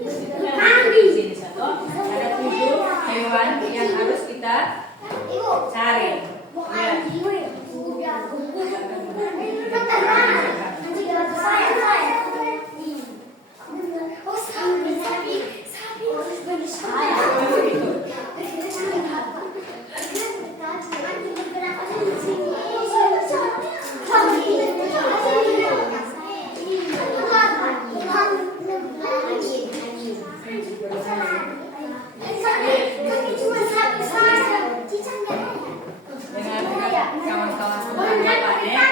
di sini satu. Ada 7 hewan yang harus kita cari. Ya. Dengan kawan-kawan semuanya Pak ya.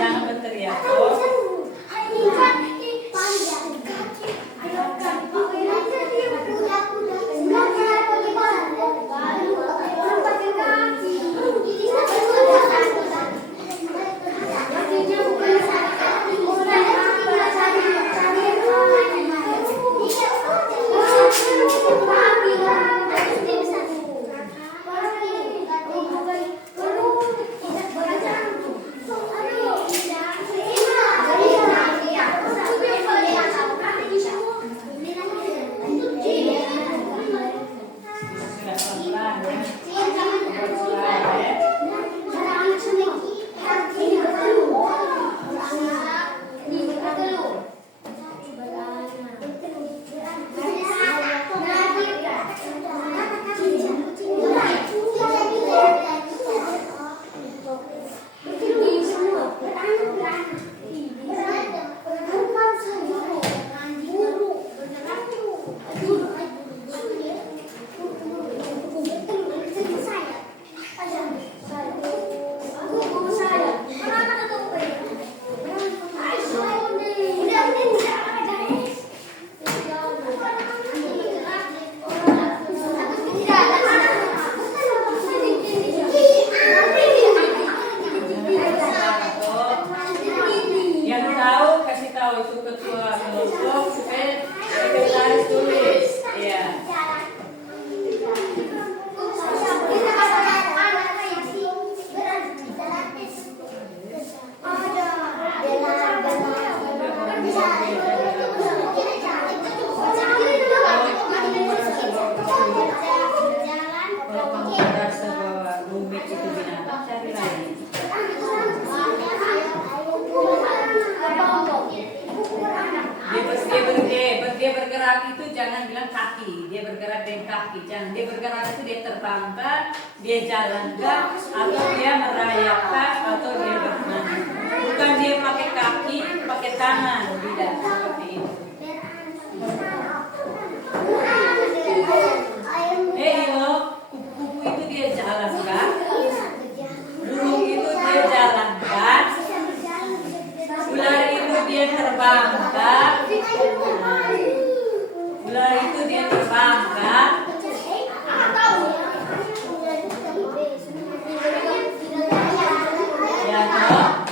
Jangan berteriak. Dia bergerak itu jangan bilang kaki, dia bergerak dengan kaki, jangan dia bergerak itu dia terbangkan, dia jalankan, atau dia merayakan, atau dia bermain. Bukan dia pakai kaki, pakai tangan, tidak seperti itu. Ilo, kupu-kupu itu dia jalankan, burung itu dia jalankan, ular itu dia terbangkan. Ular itu dia terbangkan. Ya toh.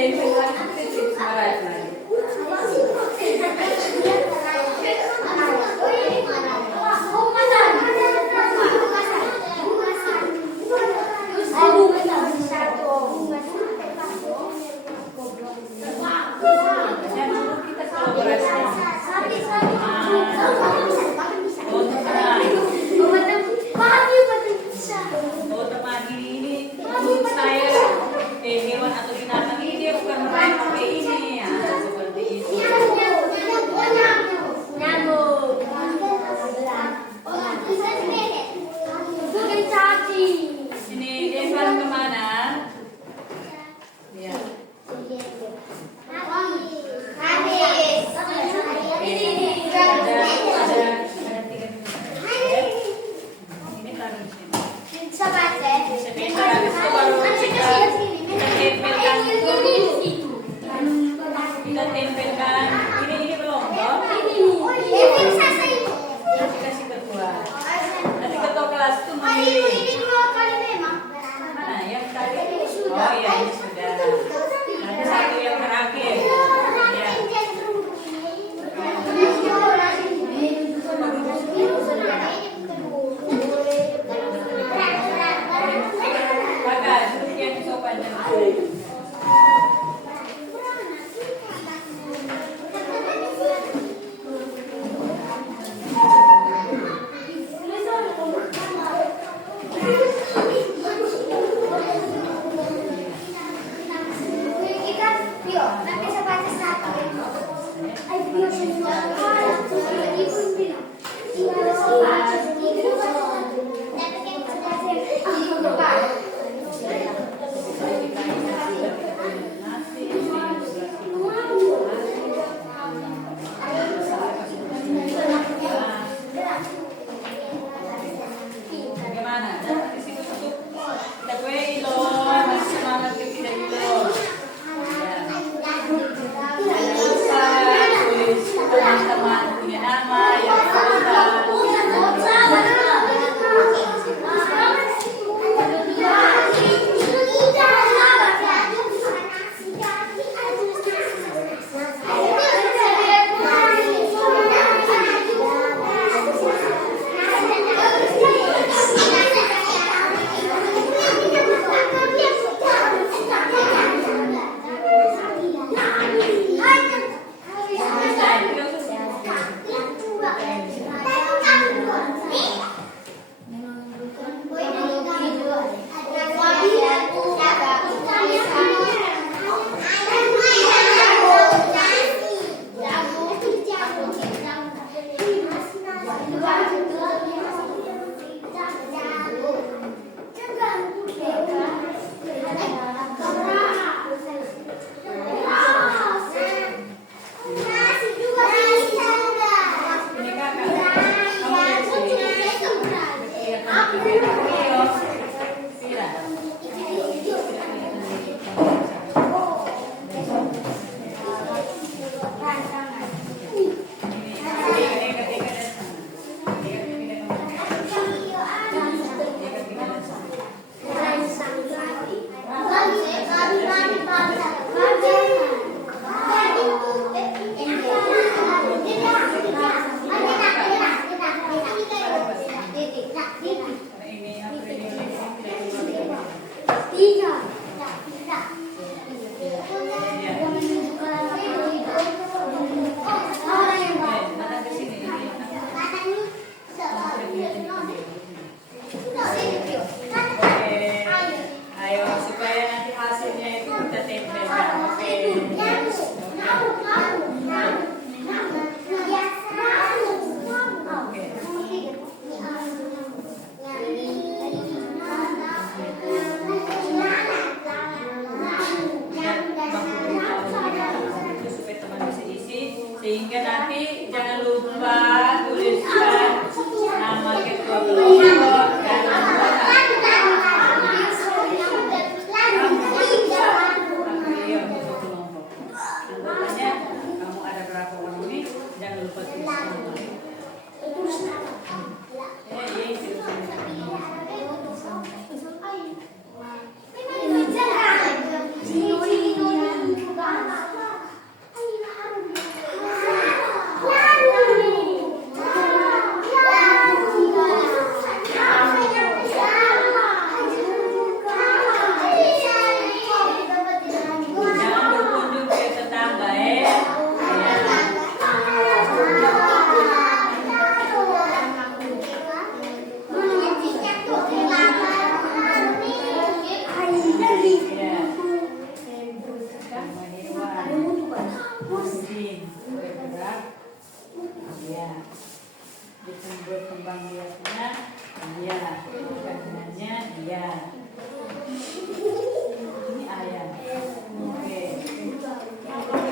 tempel lagi titik semarat lagi. Dan dulu kita kolaborasi. Oh teman ini untuk saya hewan atau binatang ini dia bukan meraih pakai ini ya seperti itu. Ini dia kemana? Ya. Ada 3 minit. Ini taruh di sini. Sebentar habis itu baru kita tempelkan. Kita tempelkan. Ini belum toh? Nanti kasih ketua. Nanti ketua kelas itu memilih. Mana yang tadi? Oh iya ini sudah. Nanti satu yang terakhir. Ya. Kakak, duduk yang sopan dan baik. Bagaimana? Di situ tutup. Kita kue lo, masih semangat ke kita dulu. Jangan lupa tulis teman-teman punya nama. Mungkin bergerak. Iya. Berkembang biaknya. Iya. Kandungannya. Iya. Ini ayam. Oke. Oke.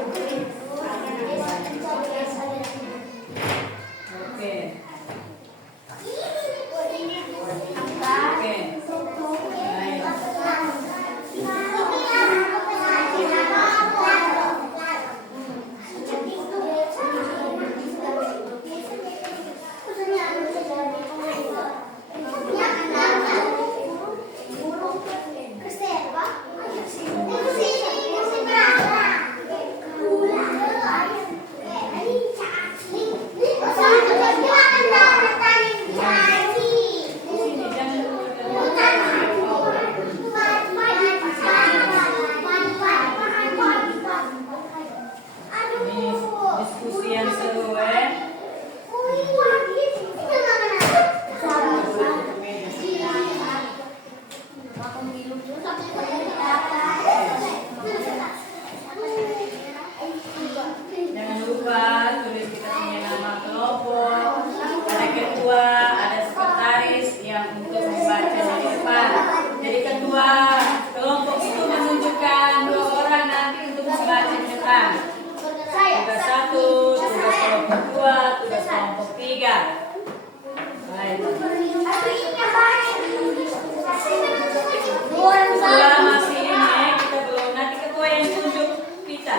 Oke. Baik. Ini diskusi yang seru ya. Jangan lupa tulis kita punya nama kelompok. Ada ketua, ada sekretaris yang untuk membaca di depan. Jadi ketua kelompok itu menunjukkan 2 orang nanti untuk membaca di depan. Tugas 1, tugas kelompok 2, tugas kelompok 3. Baik. Ketua masih ini kita belum, nanti ketua yang tunjuk kita.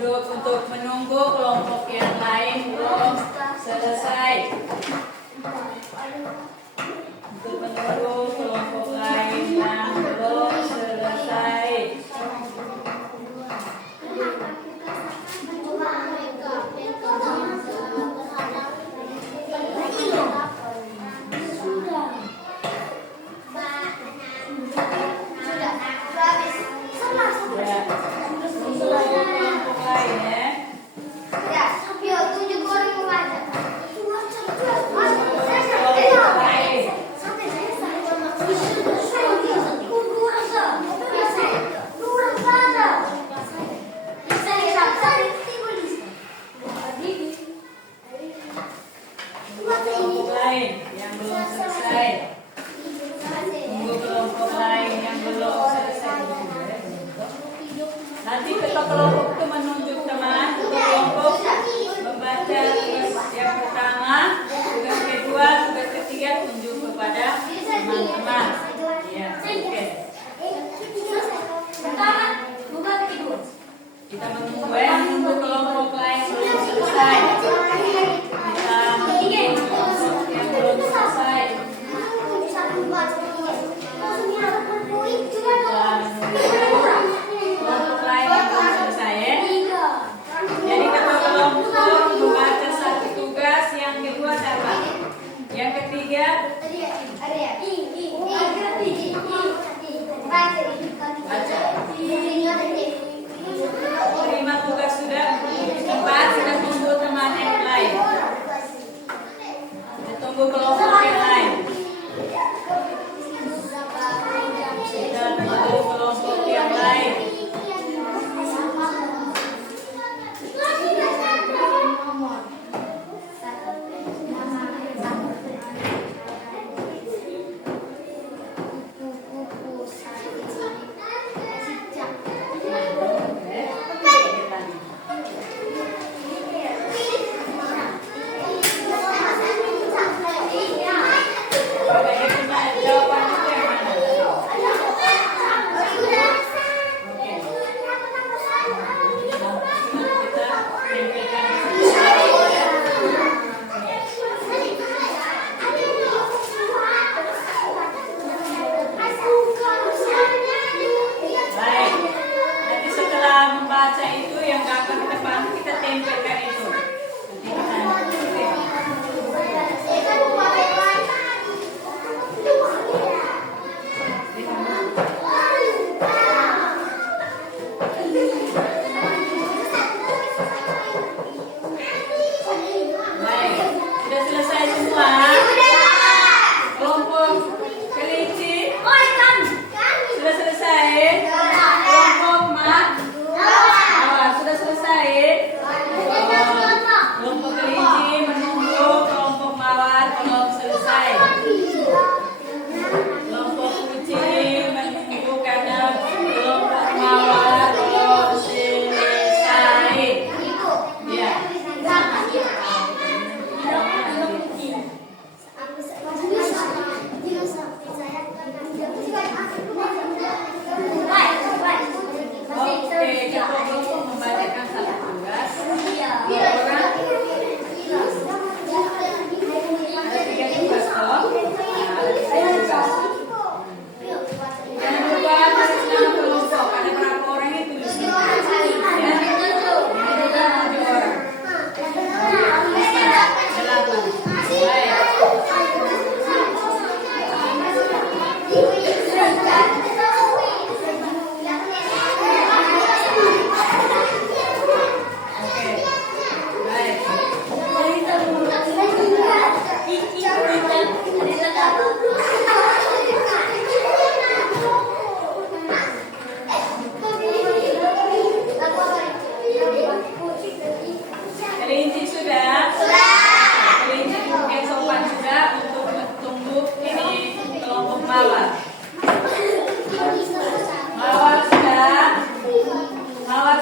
Duduk untuk menunggu kelompok yang lain belum selesai. Untuk menunggu kelompok lain yang belum selesai. Ya, tunggu kelompok lain ya. Kelompok lain yang belum selesai. Tunggu kelompok lain yang belum selesai. Nanti ketua kelompok itu menunjuk teman ketua kelompok membaca tugas yang pertama, tugas kedua, tugas ketiga tunjuk kepada teman-teman. Ya, oke. Kita menunggu ya, menunggu kelompok lain belum selesai. Kita menunggu kelompok yang belum selesai. Kelompok lain yang belum selesai ya. Jadi ketua kelompok membaca 1 tugas, yang kedua dapat. Yang ketiga baca. Terima tugas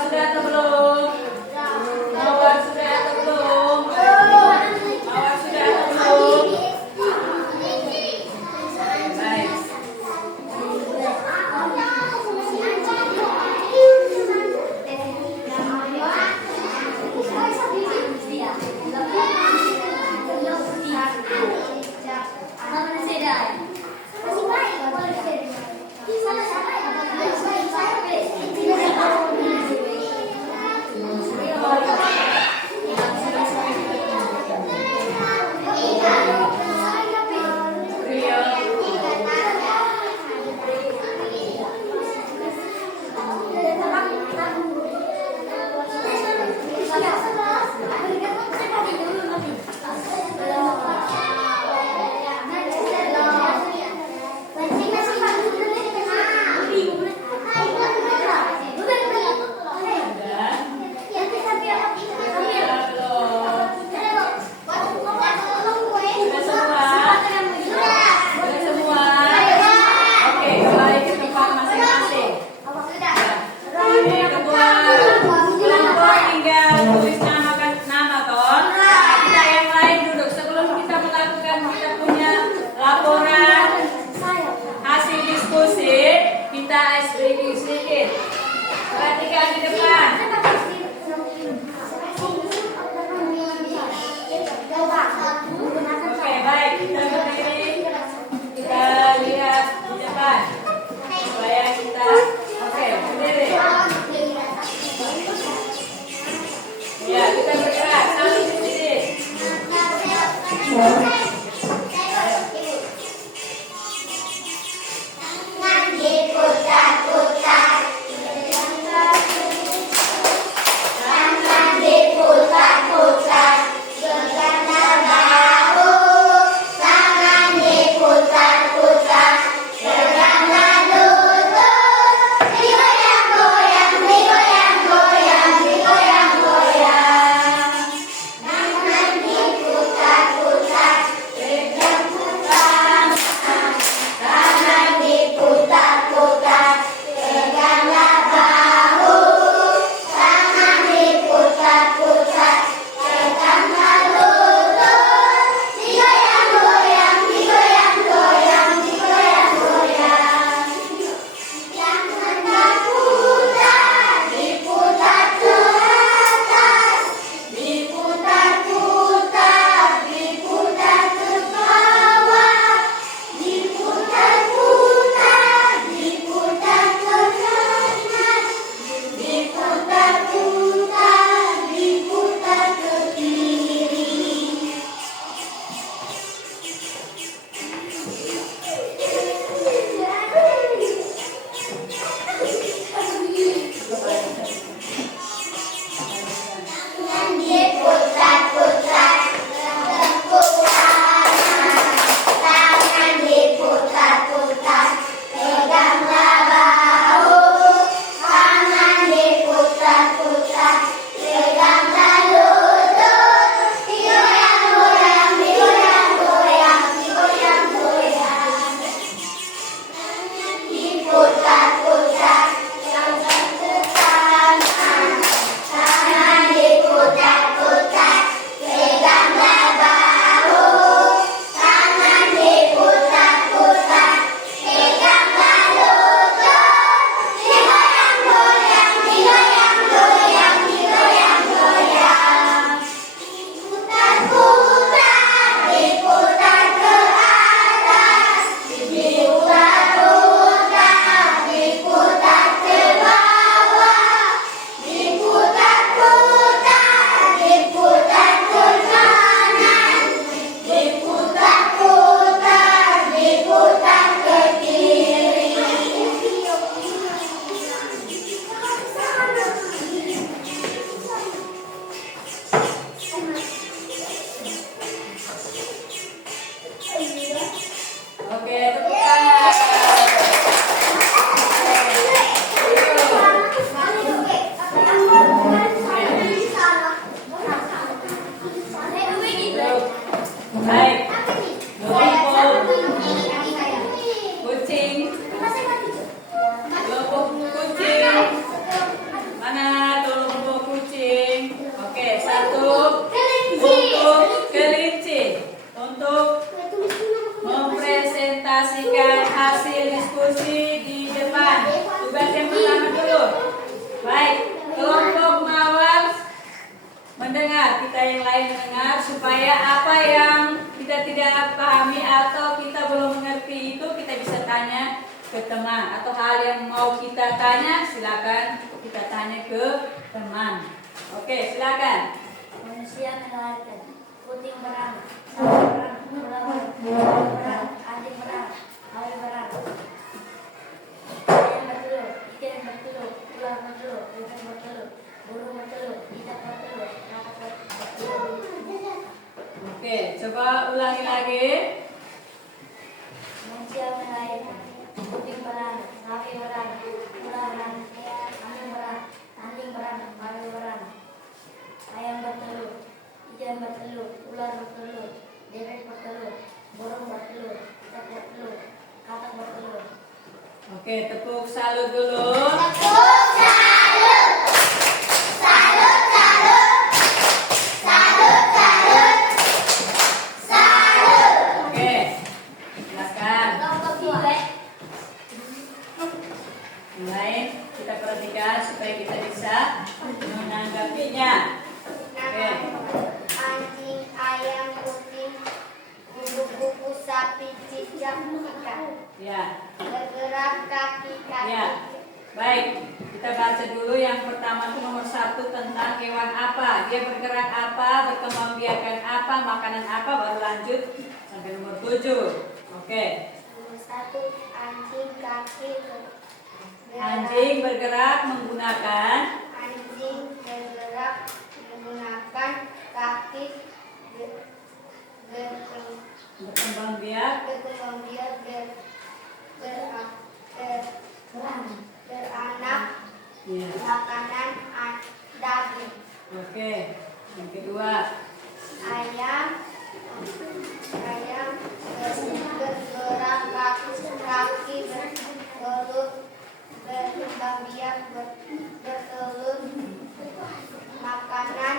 sudah atau belum? Mawar sudah atau belum? Mawar sudah atau belum? Baik. Perhatikan di depan. Oke, baik. Kita berdiri. Kita lihat di depan. Supaya kita berdiri. Ya, kita bergerak sambil berdiri. berteman atau hal yang mau kita tanya, silakan kita tanya ke teman. Oke, silakan. Manusia melahirkan, kucing beranak, sapi beranak, ular beranak, anjing beranak, babi beranak, ayam bertelur, ikan bertelur, ular bertelur, bebek bertelur, burung bertelur, cicak bertelur, kakak bertelur. Oke, coba ulangi lagi. Manusia melahirkan, kucing beranak, sapi beranak, ular beranak, anjing beranak, babi beranak, ayam bertelur, ikan bertelur, ular bertelur, bebek bertelur, burung bertelur, cicak bertelur, kakak bertelur. Oke, tepuk salut dulu. Tepuk salut, salut, salut, salut, salut, salut. Oke, silakan. Kelompok dua. Mulai kita perhatikan supaya kita bisa menanggapinya. Oke. Anjing, ayam, kucing, kupu-kupu, sapi, cicak, ikan. Ya. Bergerak kaki-kaki. Ya. Baik, kita baca dulu yang pertama itu nomor 1 tentang hewan apa, dia bergerak apa, berkembang biakan apa, makanan apa, baru lanjut sampai nomor 7. Oke. Nomor 1, anjing kaki bergerak. Anjing bergerak menggunakan Anjing bergerak menggunakan kaki berkembang biak. berkembang biak beranak Ya. makanan daging. Oke. Yang kedua, Ayam bergerak kaki bertelur berkembang biak bertelur makanan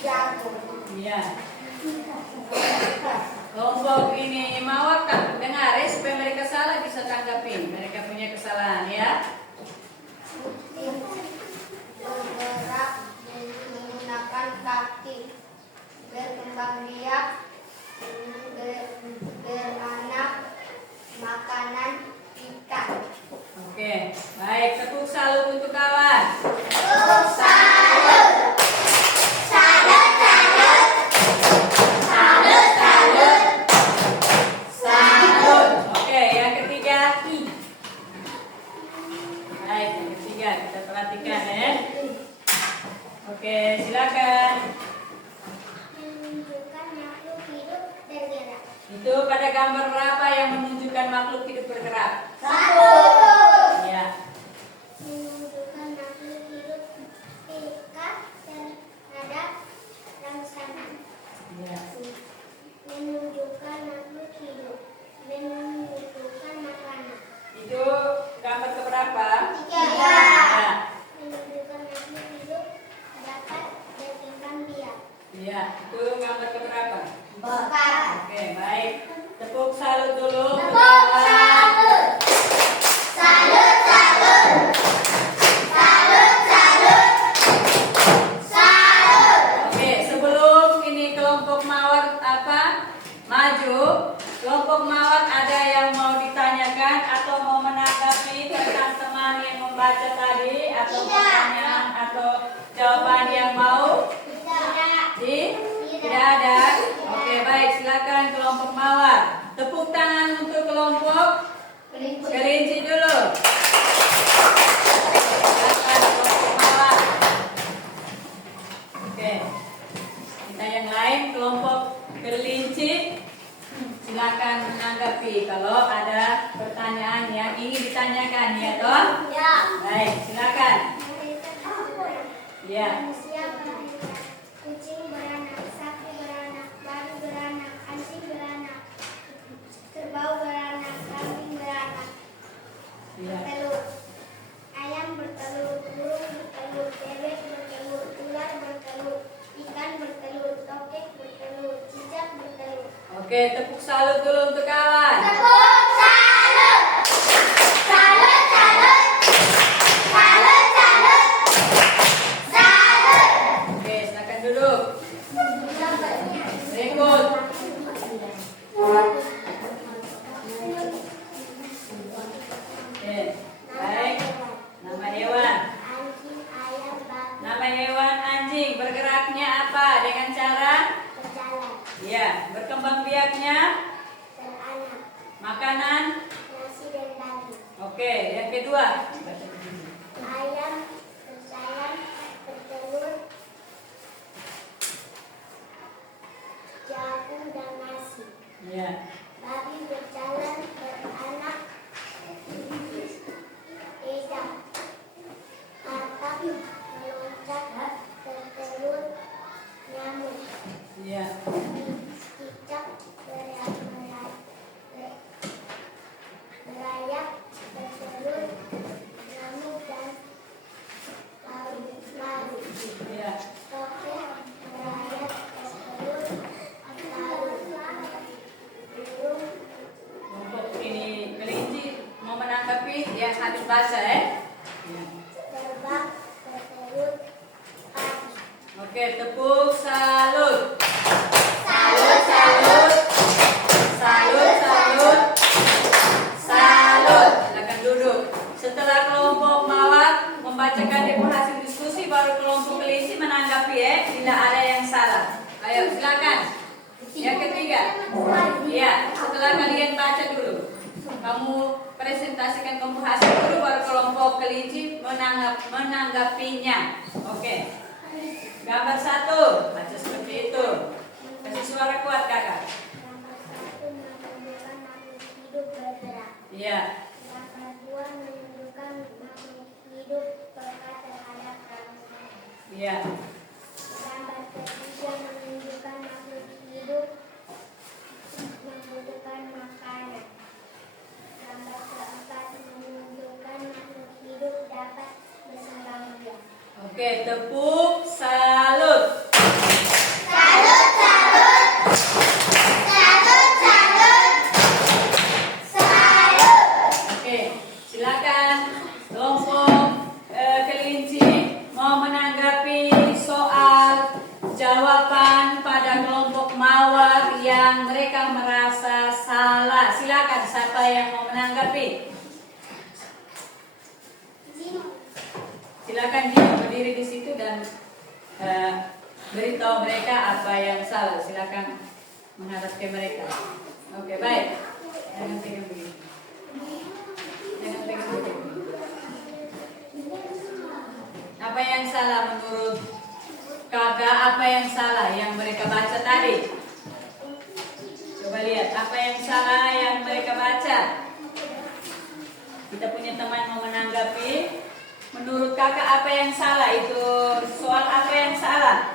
jagung. ya. Kelompok ini mawar tak dengar ya, supaya mereka salah bisa tanggapin. Mereka punya kesalahan ya. Bergerak menggunakan kaki berkembang biak beranak makanan ikan. Oke, baik, tepuk salut untuk kawan. Salut, salut, salut, salut, salut, Salut. Oke, yang ketiga. Baik, yang ketiga kita perhatikan ya. Oke, silakan. menunjukkan makhluk hidup bergerak. Itu pada gambar berapa yang menunjukkan makhluk hidup bergerak? Satu. Ya. Menunjukkan makhluk hidup ikan terhadap rangsangan. Ya. Menunjukkan makhluk hidup. Menunjukkan makanan. Itu gambar keberapa? Tiga. Ya. Menunjukkan makhluk hidup dapat berkembang biak. Ya, itu gambar keberapa? Empat. Oke, baik. Tepuk salut dulu. untuk Tepuk kawan. salut. Salut, salut. Salut, salut. Salut. Oke, sebelum ini kelompok mawar maju, kelompok mawar ada yang mau ditanyakan atau mau menanggapi tentang teman yang membaca tadi, atau Tidak. pertanyaan atau jawaban yang mau? Tidak ada. Oke, baik, silakan kelompok mawar. Tepuk tangan untuk kelompok kelinci dulu. Silakan kelompok mawar. Oke. Kita yang lain kelompok kelinci, silakan menanggapi kalau ada pertanyaan yang ingin ditanyakan ya toh. Ya. Baik, silakan. Ya. Manusia melahirkan, kucing beranak, sapi beranak, babi beranak, anjing beranak, kerbau beranak, kambing beranak, Ya. bertelur, ayam bertelur, burung bertelur, bebek bertelur, ular bertelur, ikan bertelur, tokek bertelur, cicak bertelur. Oke, tepuk salut dulu untuk kawan. Tepuk salut, salut, salut, salut, salut, salut. Oke, silakan duduk. Berikut. Ayam bersayap bertelur, jagung dan nasi. Ya. Babi berjalan beranak edak. Atap meloncat bertelur nyamuk. Ya. Cicak merayap bertelur nyamuk dan lalu. Ya. Tokek merayap bertelur lalu. Burung Untuk ini kelinci mau menanggapi yang habis baca ya. terbang bertelur pagi. Oke, tepuk salut. Salut, salut. Salut, salut. Salut. Silakan duduk. Setelah kelompok mawar membacakan demo hasil diskusi, baru kelompok kelinci menanggapi ya. Tidak ada yang salah. Ayo, silakan. Yang ketiga. Ya, setelah kalian baca dulu, kamu presentasikan kamu hasil dulu, baru kelompok kelinci menanggapinya. Oke. Gambar 1, baca seperti itu. Kasih suara kuat kakak. Gambar 1 menunjukkan makhluk hidup bergerak. Iya. Gambar 2 menunjukkan makhluk hidup peka terhadap rangsangan. Iya. Gambar 3 menunjukkan makhluk hidup membutuhkan makanan. Gambar 4 menunjukkan makhluk hidup dapat berkembang biak. Oke, tepuk salut. Salut, salut. Salut, salut. Salut. Oke, silakan kelompok kelinci mau menanggapi soal jawaban pada kelompok mawar yang mereka merasa salah. Silakan, siapa yang mau menanggapi? Silakan dia berdiri di situ dan beritahu mereka apa yang salah. Silakan menghadap ke mereka. Oke, baik. Jangan pegang begini. Jangan pegang begini. Apa yang salah menurut kakak? Apa yang salah yang mereka baca tadi? Coba lihat apa yang salah yang mereka baca. Kita punya teman mau menanggapi. Menurut kakak apa yang salah itu? Soal apa yang salah?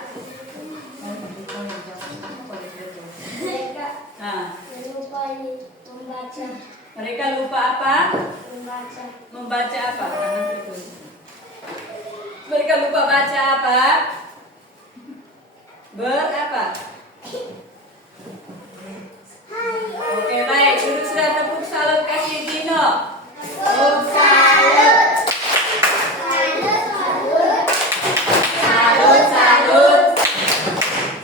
Mereka Nah, lupa membaca. mereka lupa apa? Membaca. Membaca apa? Mereka lupa baca apa? Berapa? Oke, baik. Duduk sudah, tepuk salut kasih Dino. Tepuk salut. Salut, salut.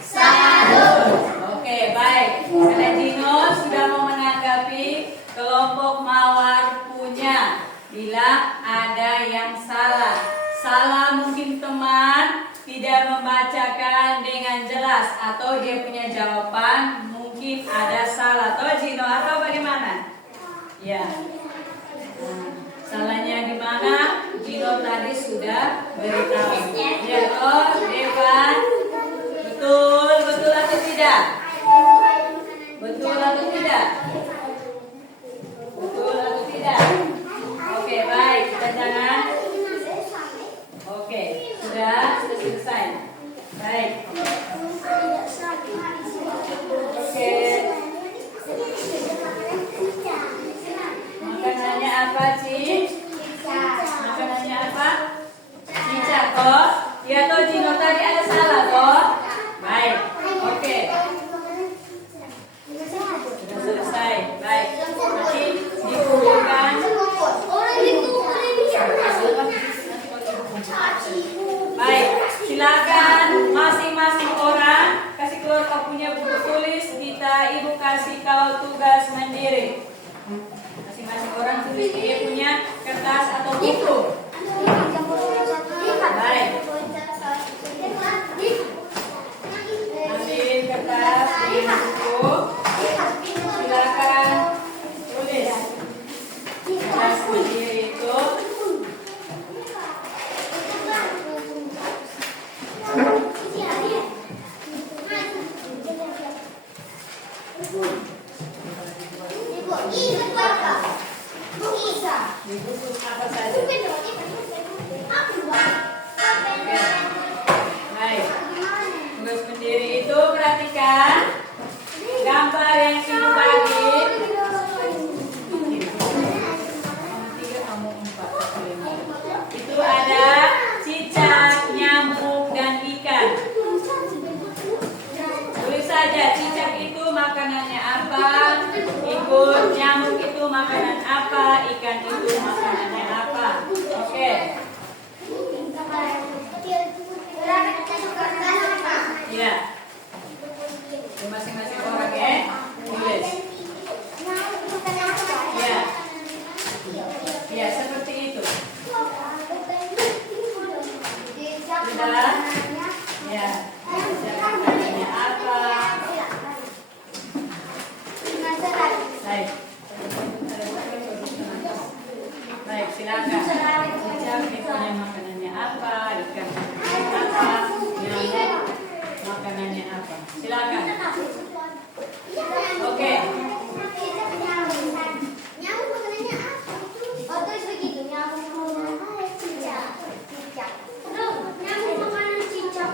Salut. Oke, baik. Karena Dino sudah mau menanggapi, kelompok mawar punya bilang ada yang salah. Salah mungkin teman tidak membacakan dengan jelas atau dia punya jawaban mungkin ada salah. Toh Gino atau bagaimana? Ya. Salahnya di mana? Gino tadi sudah beritahu. Ya toh, Devan. Betul, betul atau tidak? Betul atau tidak? Betul atau tidak? Oke, baik. Kita jangan. Oke, sudah selesai. Baik. Oke. Makanannya apa, Ci? Makanannya apa? Cica, toh? Ya toh, Gino tadi ada salah, toh? Baik. Oke. Sudah selesai. Baik. Nanti dikumpulkan. Baik, silakan masing-masing orang kasih keluar kau punya buku tulis. Ibu kasih kau tugas mandiri. Masing-masing orang tulis dia punya kertas atau buku. Baik. Ambil kertas di buku. Silakan tulis. Kertas mandiri itu nyamuk itu makanan apa, ikan itu makanannya apa. Oke. Ya. Masing-masing orang ya. Tulis. Ya. Ya, seperti itu. Sudah? Ya. Makanannya apa? Baik. Baik, silakan. Jawab ikannya makanannya apa, ikan apa, nyamuk makanannya apa. Silakan. Oke. Nyamuk makanannya apa? Oh, terus begitu. Nyamuk makanannya cicak. Cicak. Nyamuk makanan cicak.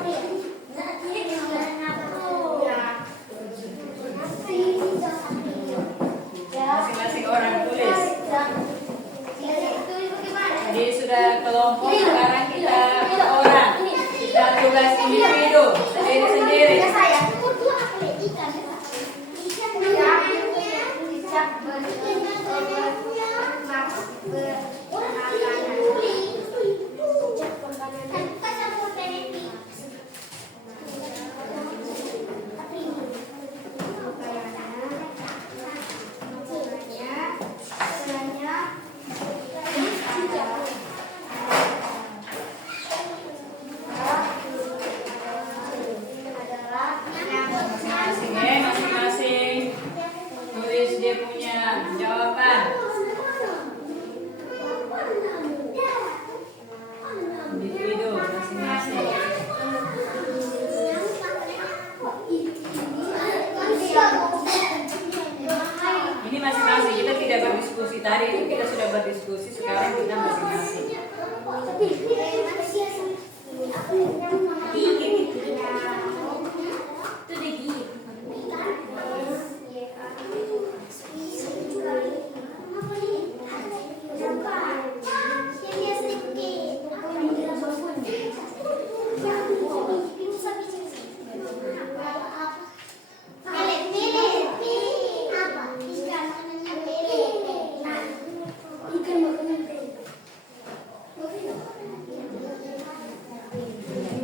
Masing-masing orang tulis. Jadi sudah kelompok, sekarang kita per orang. Kita tugas individu sendiri-sendiri. Masing-masing tulis dia punya jawaban. Individu masing-masing. Ini masing-masing, kita tidak berdiskusi. Tadi itu kita sudah berdiskusi, sekarang kita masing-masing.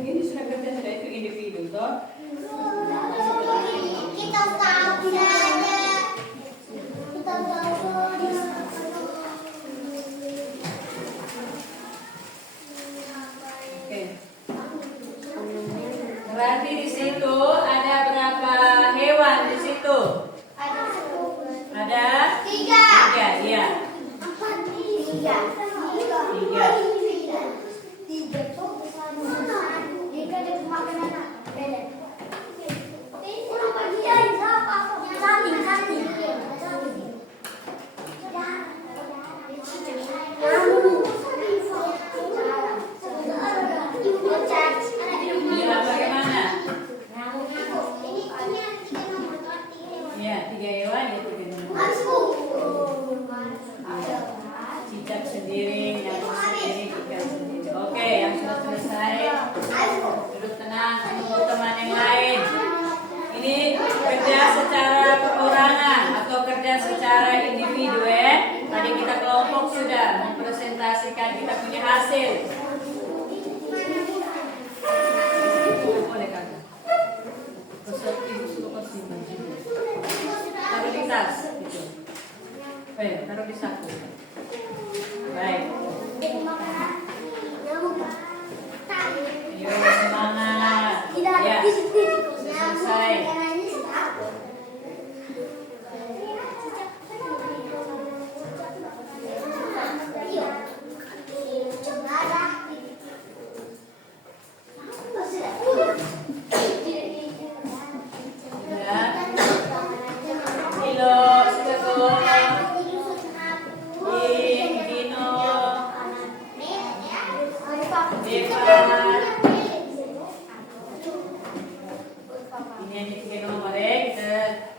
Ini sudah kerja sudah itu individu, toh? Kita tahu saja. Kita tahu. Oke. Berarti di situ ada berapa hewan di situ? Ada 10. Ada 3, 3. iya. 3. 3. Bilang bagaimana? Ya, 3 hewan ya 3 hewan. Cicak sendiri, nyamuk sendiri, ikan sendiri. Oke, yang sudah selesai duduk tenang, tunggu teman yang lain. Ini kerja secara perorangan atau kerja secara individu ya. Tadi kita kelompok sudah mempresentasikan kita punya hasil. Boleh kakak. Ibu suruh kasih baju. Taruh di tas gitu. Taruh di saku. Baik. Ayo semangat. Ya. Selesai.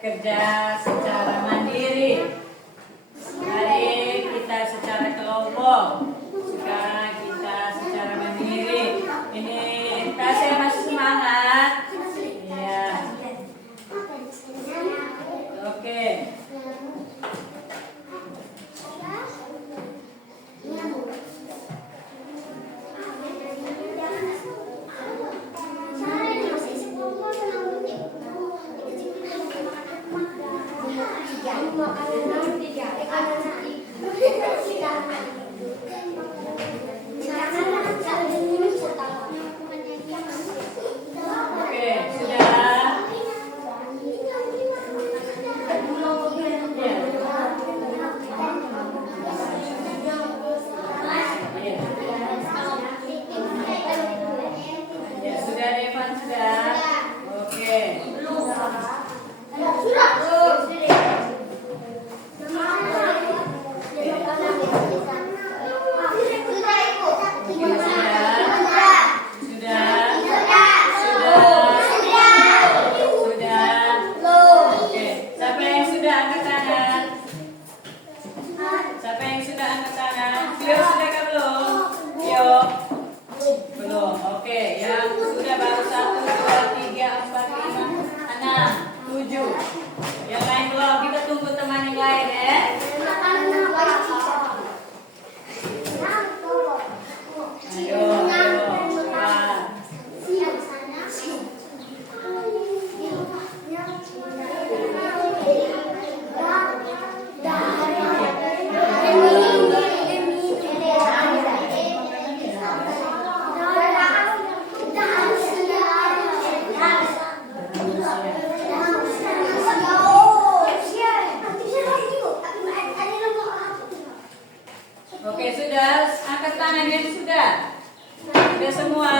Kerja secara mandiri. Tadi kita secara kelompok. Sekarang kita secara mandiri. Ini kasih masih semangat. Ya. Oke. 7. Yang lain belum, kita tunggu teman yang lain ya. Ayo, cepat. Oke, sudah. Angkat tangan yang sudah. Sudah semua?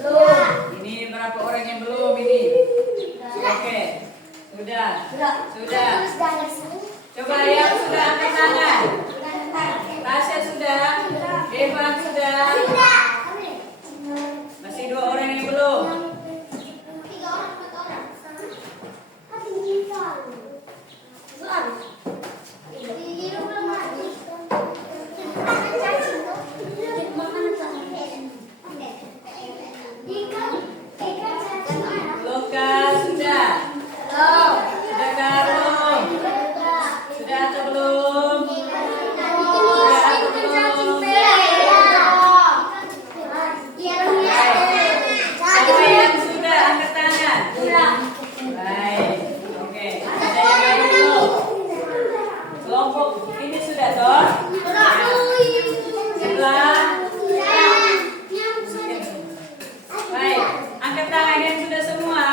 Belum. Ini berapa orang yang belum ini? Oke. Sudah. Sudah. Coba yang sudah angkat tangan. Tasya sudah. Devan sudah. Masih 2 orang yang belum. Loka sudah. Sudah Karung. Sudah atau belum? Sudah atau belum? Siapa yang sudah angkat tangan? Baik. Oke. Ada yang lain belum? Kelompok ini sudah toh? Sebelah. Baik. Angkat tangan yang sudah semua.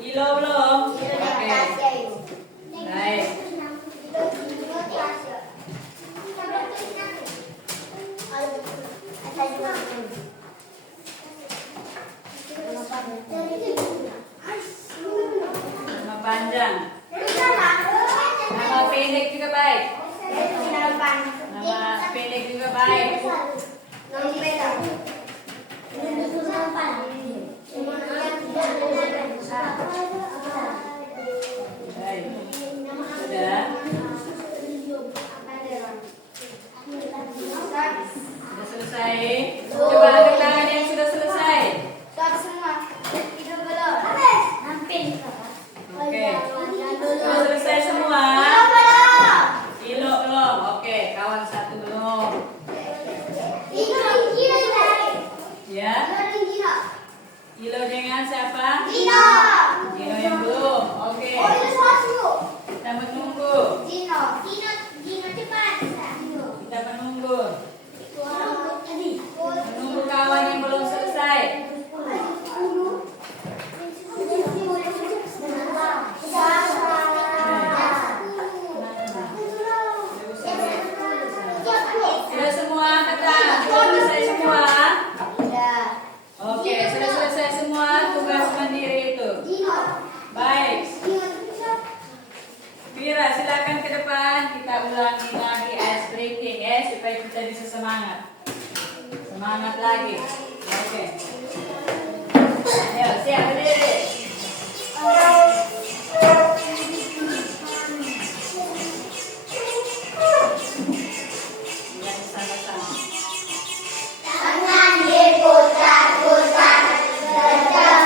Ilo belum? Oke. Baik. Nama panjang. Nama pendek juga baik. Nama pendek juga baik. Baik. Sudah. Sudah selesai. Coba angkat tangan yang sudah selesai. Oke. Sudah selesai semua. Ilo belum. Oke, kawan satu belum. Ya. Ilo dengan siapa? Ilo yang belum. Oke. Kita menunggu. Kita menunggu. Menunggu kawan yang belum selesai. Sudah semua kata? Sudah selesai semua? Oke, sudah selesai semua tugas mandiri itu. Baik. Vira, silakan ke depan. Kita ulangi lagi ice breaking ya, supaya kita bisa semangat. Semangat lagi. Oke. Ayo, siap berdiri. Ulangi sama-sama. Putar, putar, putar,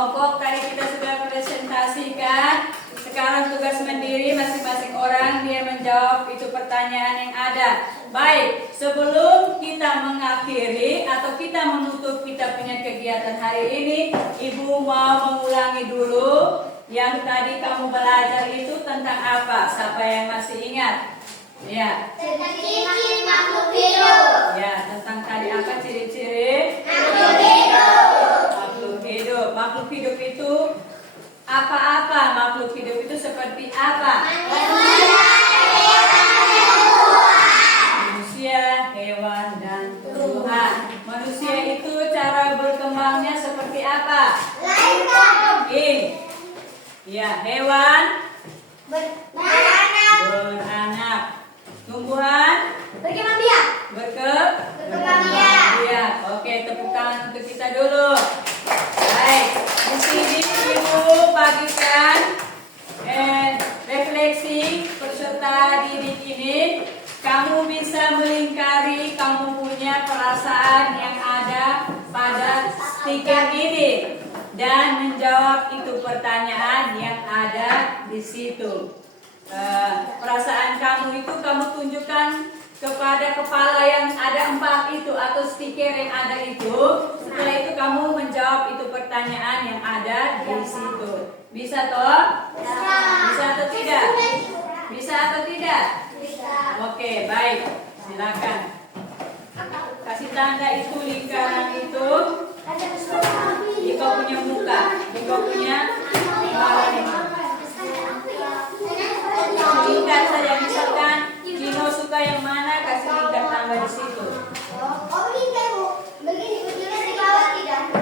kelompok tadi kita sudah presentasikan. Sekarang tugas mandiri masing-masing orang dia menjawab itu pertanyaan yang ada. Baik, sebelum kita mengakhiri atau kita menutup kita punya kegiatan hari ini, Ibu mau mengulangi dulu yang tadi kamu belajar itu tentang apa? Siapa yang masih ingat? Ya. Tentang ciri-ciri makhluk hidup. Ya, tentang tadi apa ciri-ciri? Makhluk hidup. Makhluk hidup. Makhluk hidup itu apa-apa? Makhluk hidup itu seperti apa? Manusia, hewan, dan tumbuhan. Manusia itu cara berkembangnya seperti apa? Ini. Ya, hewan beranak. Tumbuhan Berkembang biak. berkembang biak. Oke, tepuk tangan untuk kita dulu. Baik, di sini Ibu bagikan refleksi peserta didik ini. Kamu bisa melingkari kamu punya perasaan yang ada pada stiker ini dan menjawab itu pertanyaan yang ada di situ. Perasaan kamu itu kamu tunjukkan kepada kepala yang ada 4 itu atau stiker yang ada itu. Setelah itu kamu menjawab itu pertanyaan yang ada di situ. Bisa toh? Bisa atau tidak? Bisa atau tidak? Oke, baik. Silakan. Kasih tanda itu lingkaran itu di kau punya muka, di kau punya kepala ini. Lingkar saja, misalkan Gino suka yang mana, kasih lingkar tambah di situ.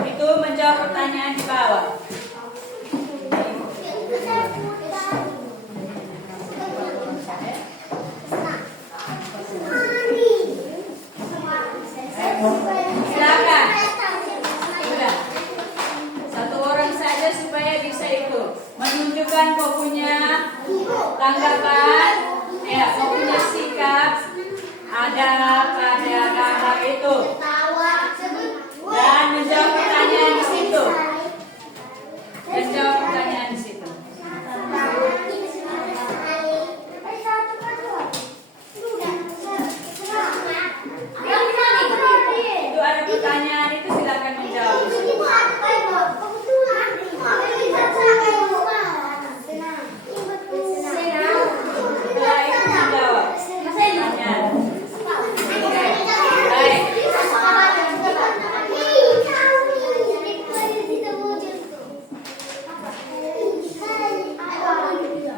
Itu menjawab pertanyaan di bawah. Silakan. Sudah. Satu orang saja supaya bisa itu menunjukkan kau punya tanggapan, ya, kau punya sikap ada pada gambar itu dan menjawab pertanyaan di situ. Menjawab pertanyaan di situ. Itu ada pertanyaan itu silakan menjawab. Setelah itu menjawab pertanyaan. Baik.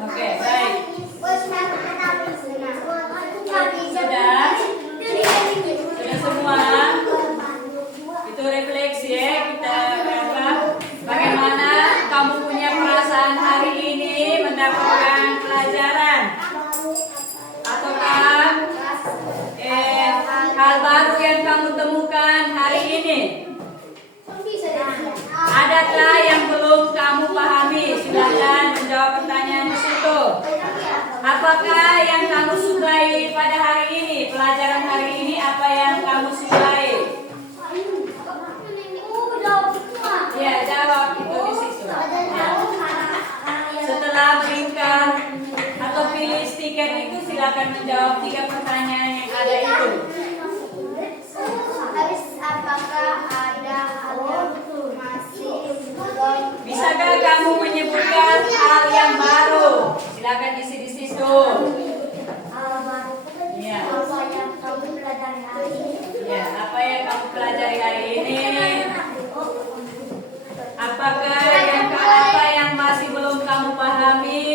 Oke, baik. Sudah semua. Itu refleksi ya, kita apa? Bagaimana kamu punya perasaan hari ini mendapatkan pelajaran? Ataukah hal baru yang kamu temukan hari ini? Adakah yang belum kamu pahami? Silakan menjawab pertanyaan di situ. Apakah yang kamu sukai pada hari ini? Pelajaran hari ini apa yang kamu sukai? Ya, jawab itu di situ. Ya. Setelah berikan atau pilih stiker itu silakan menjawab 3 pertanyaan yang ada itu. Apakah ada hal yang masih Bisakah kamu menyebutkan hal yang baru? Silakan isi di situ. Ya. apa yang kamu pelajari hari ini? Ya, apa yang kamu pelajari hari ini? Apa yang masih belum kamu pahami?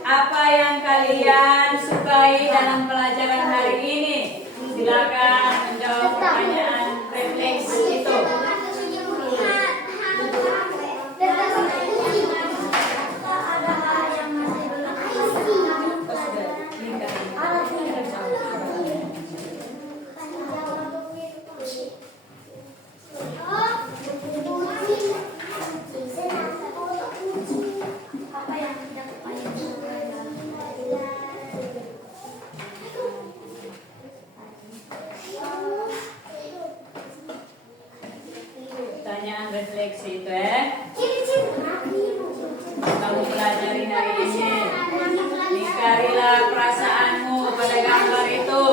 Apa yang kalian sukai dalam pelajaran hari ini? Silakan menjawab pertanyaan refleksi itu. Ada hal yang masih belum apa yang tidak paling Pertanyaan refleksi itu ya. ciri-ciri kamu pelajari hari ini. Ingkarilah perasaanmu pada gambar itu.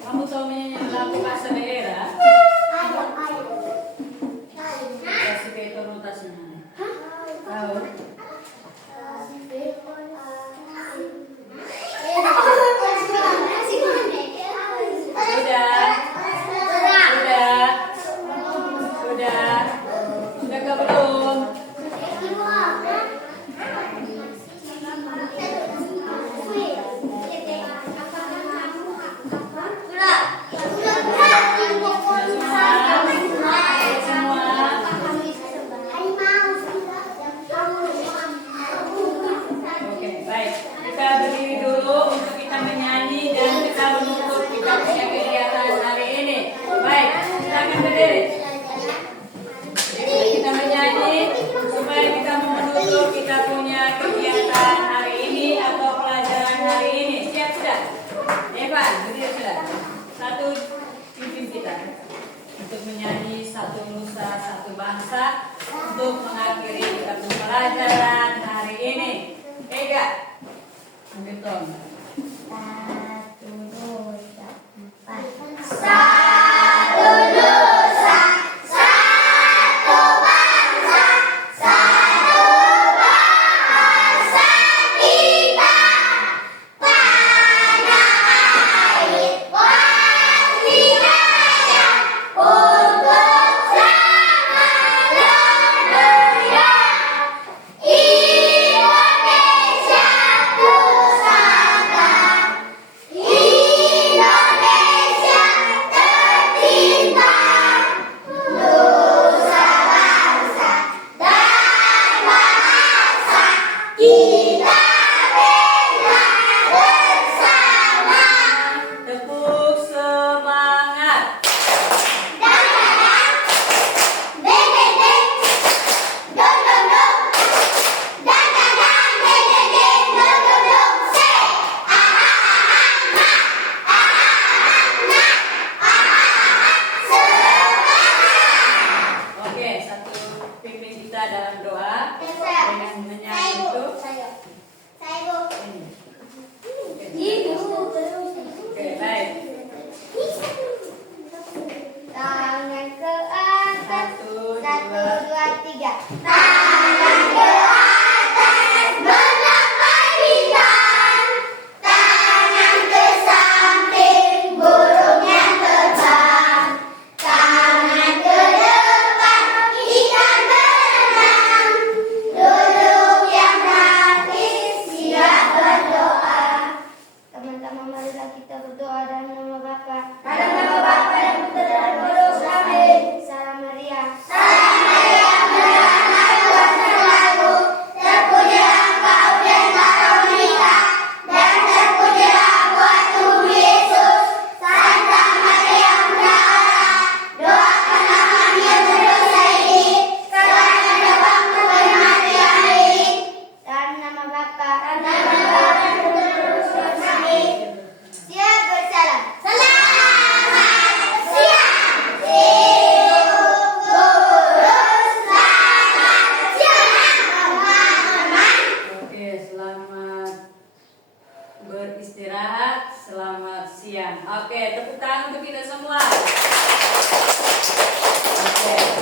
Kamu tahu menyanyi lagu bahasa daerah? Kasih ke itu rotasnya. Tahu? Sudah. Sudah ke belum? Oke, baik. Kita berdiri dulu untuk kita menyanyi dan kita menutup kita punya kegiatan hari ini. Baik, silakan berdiri. Kita menyanyi supaya kita menutup kita punya kegiatan hari ini atau pelajaran hari ini. Siap sudah? Eva, berdiri sudah. Satu pimpin kita untuk menyanyi satu nusa satu bangsa untuk mengakhiri kita punya pelajaran hari ini. Ega, ambil tong. Tepuk semangat. Oke, satu pimpin kita dalam doa dengan menyanyi itu. Ini. Oke, baik. Tangan ke atas. Satu, Satu, dua. dua, tiga. Tangan ke atas, menampai bintang. Tangan ke samping, burung yang terbang. Tangan ke depan, ikan berenang. Duduk yang rapih, siap berdoa. Teman-teman, marilah kita berdoa dalam nama Bapa. Dalam nama Bapa dan Putra dan Roh Kudus. Amin. Salam Maria. Salam Maria, beranak Tuhan selalu. Terpujilah engkau di antara wanita, dan terpujilah buah tubuh Yesus. Santa Maria, Bunda Allah, doakanlah kami yang berdosa ini, sekarang dan pada waktu kematian ini. Dalam nama Bapa dan nama Bapa dan Putra dan Roh Kudus. Amin. Siap bersalam. Selamat siang. Ibu guru, selamat siang teman-teman. Oke, selamat beristirahat, selamat siang. Oke, tepuk tangan untuk kita semua. Oke.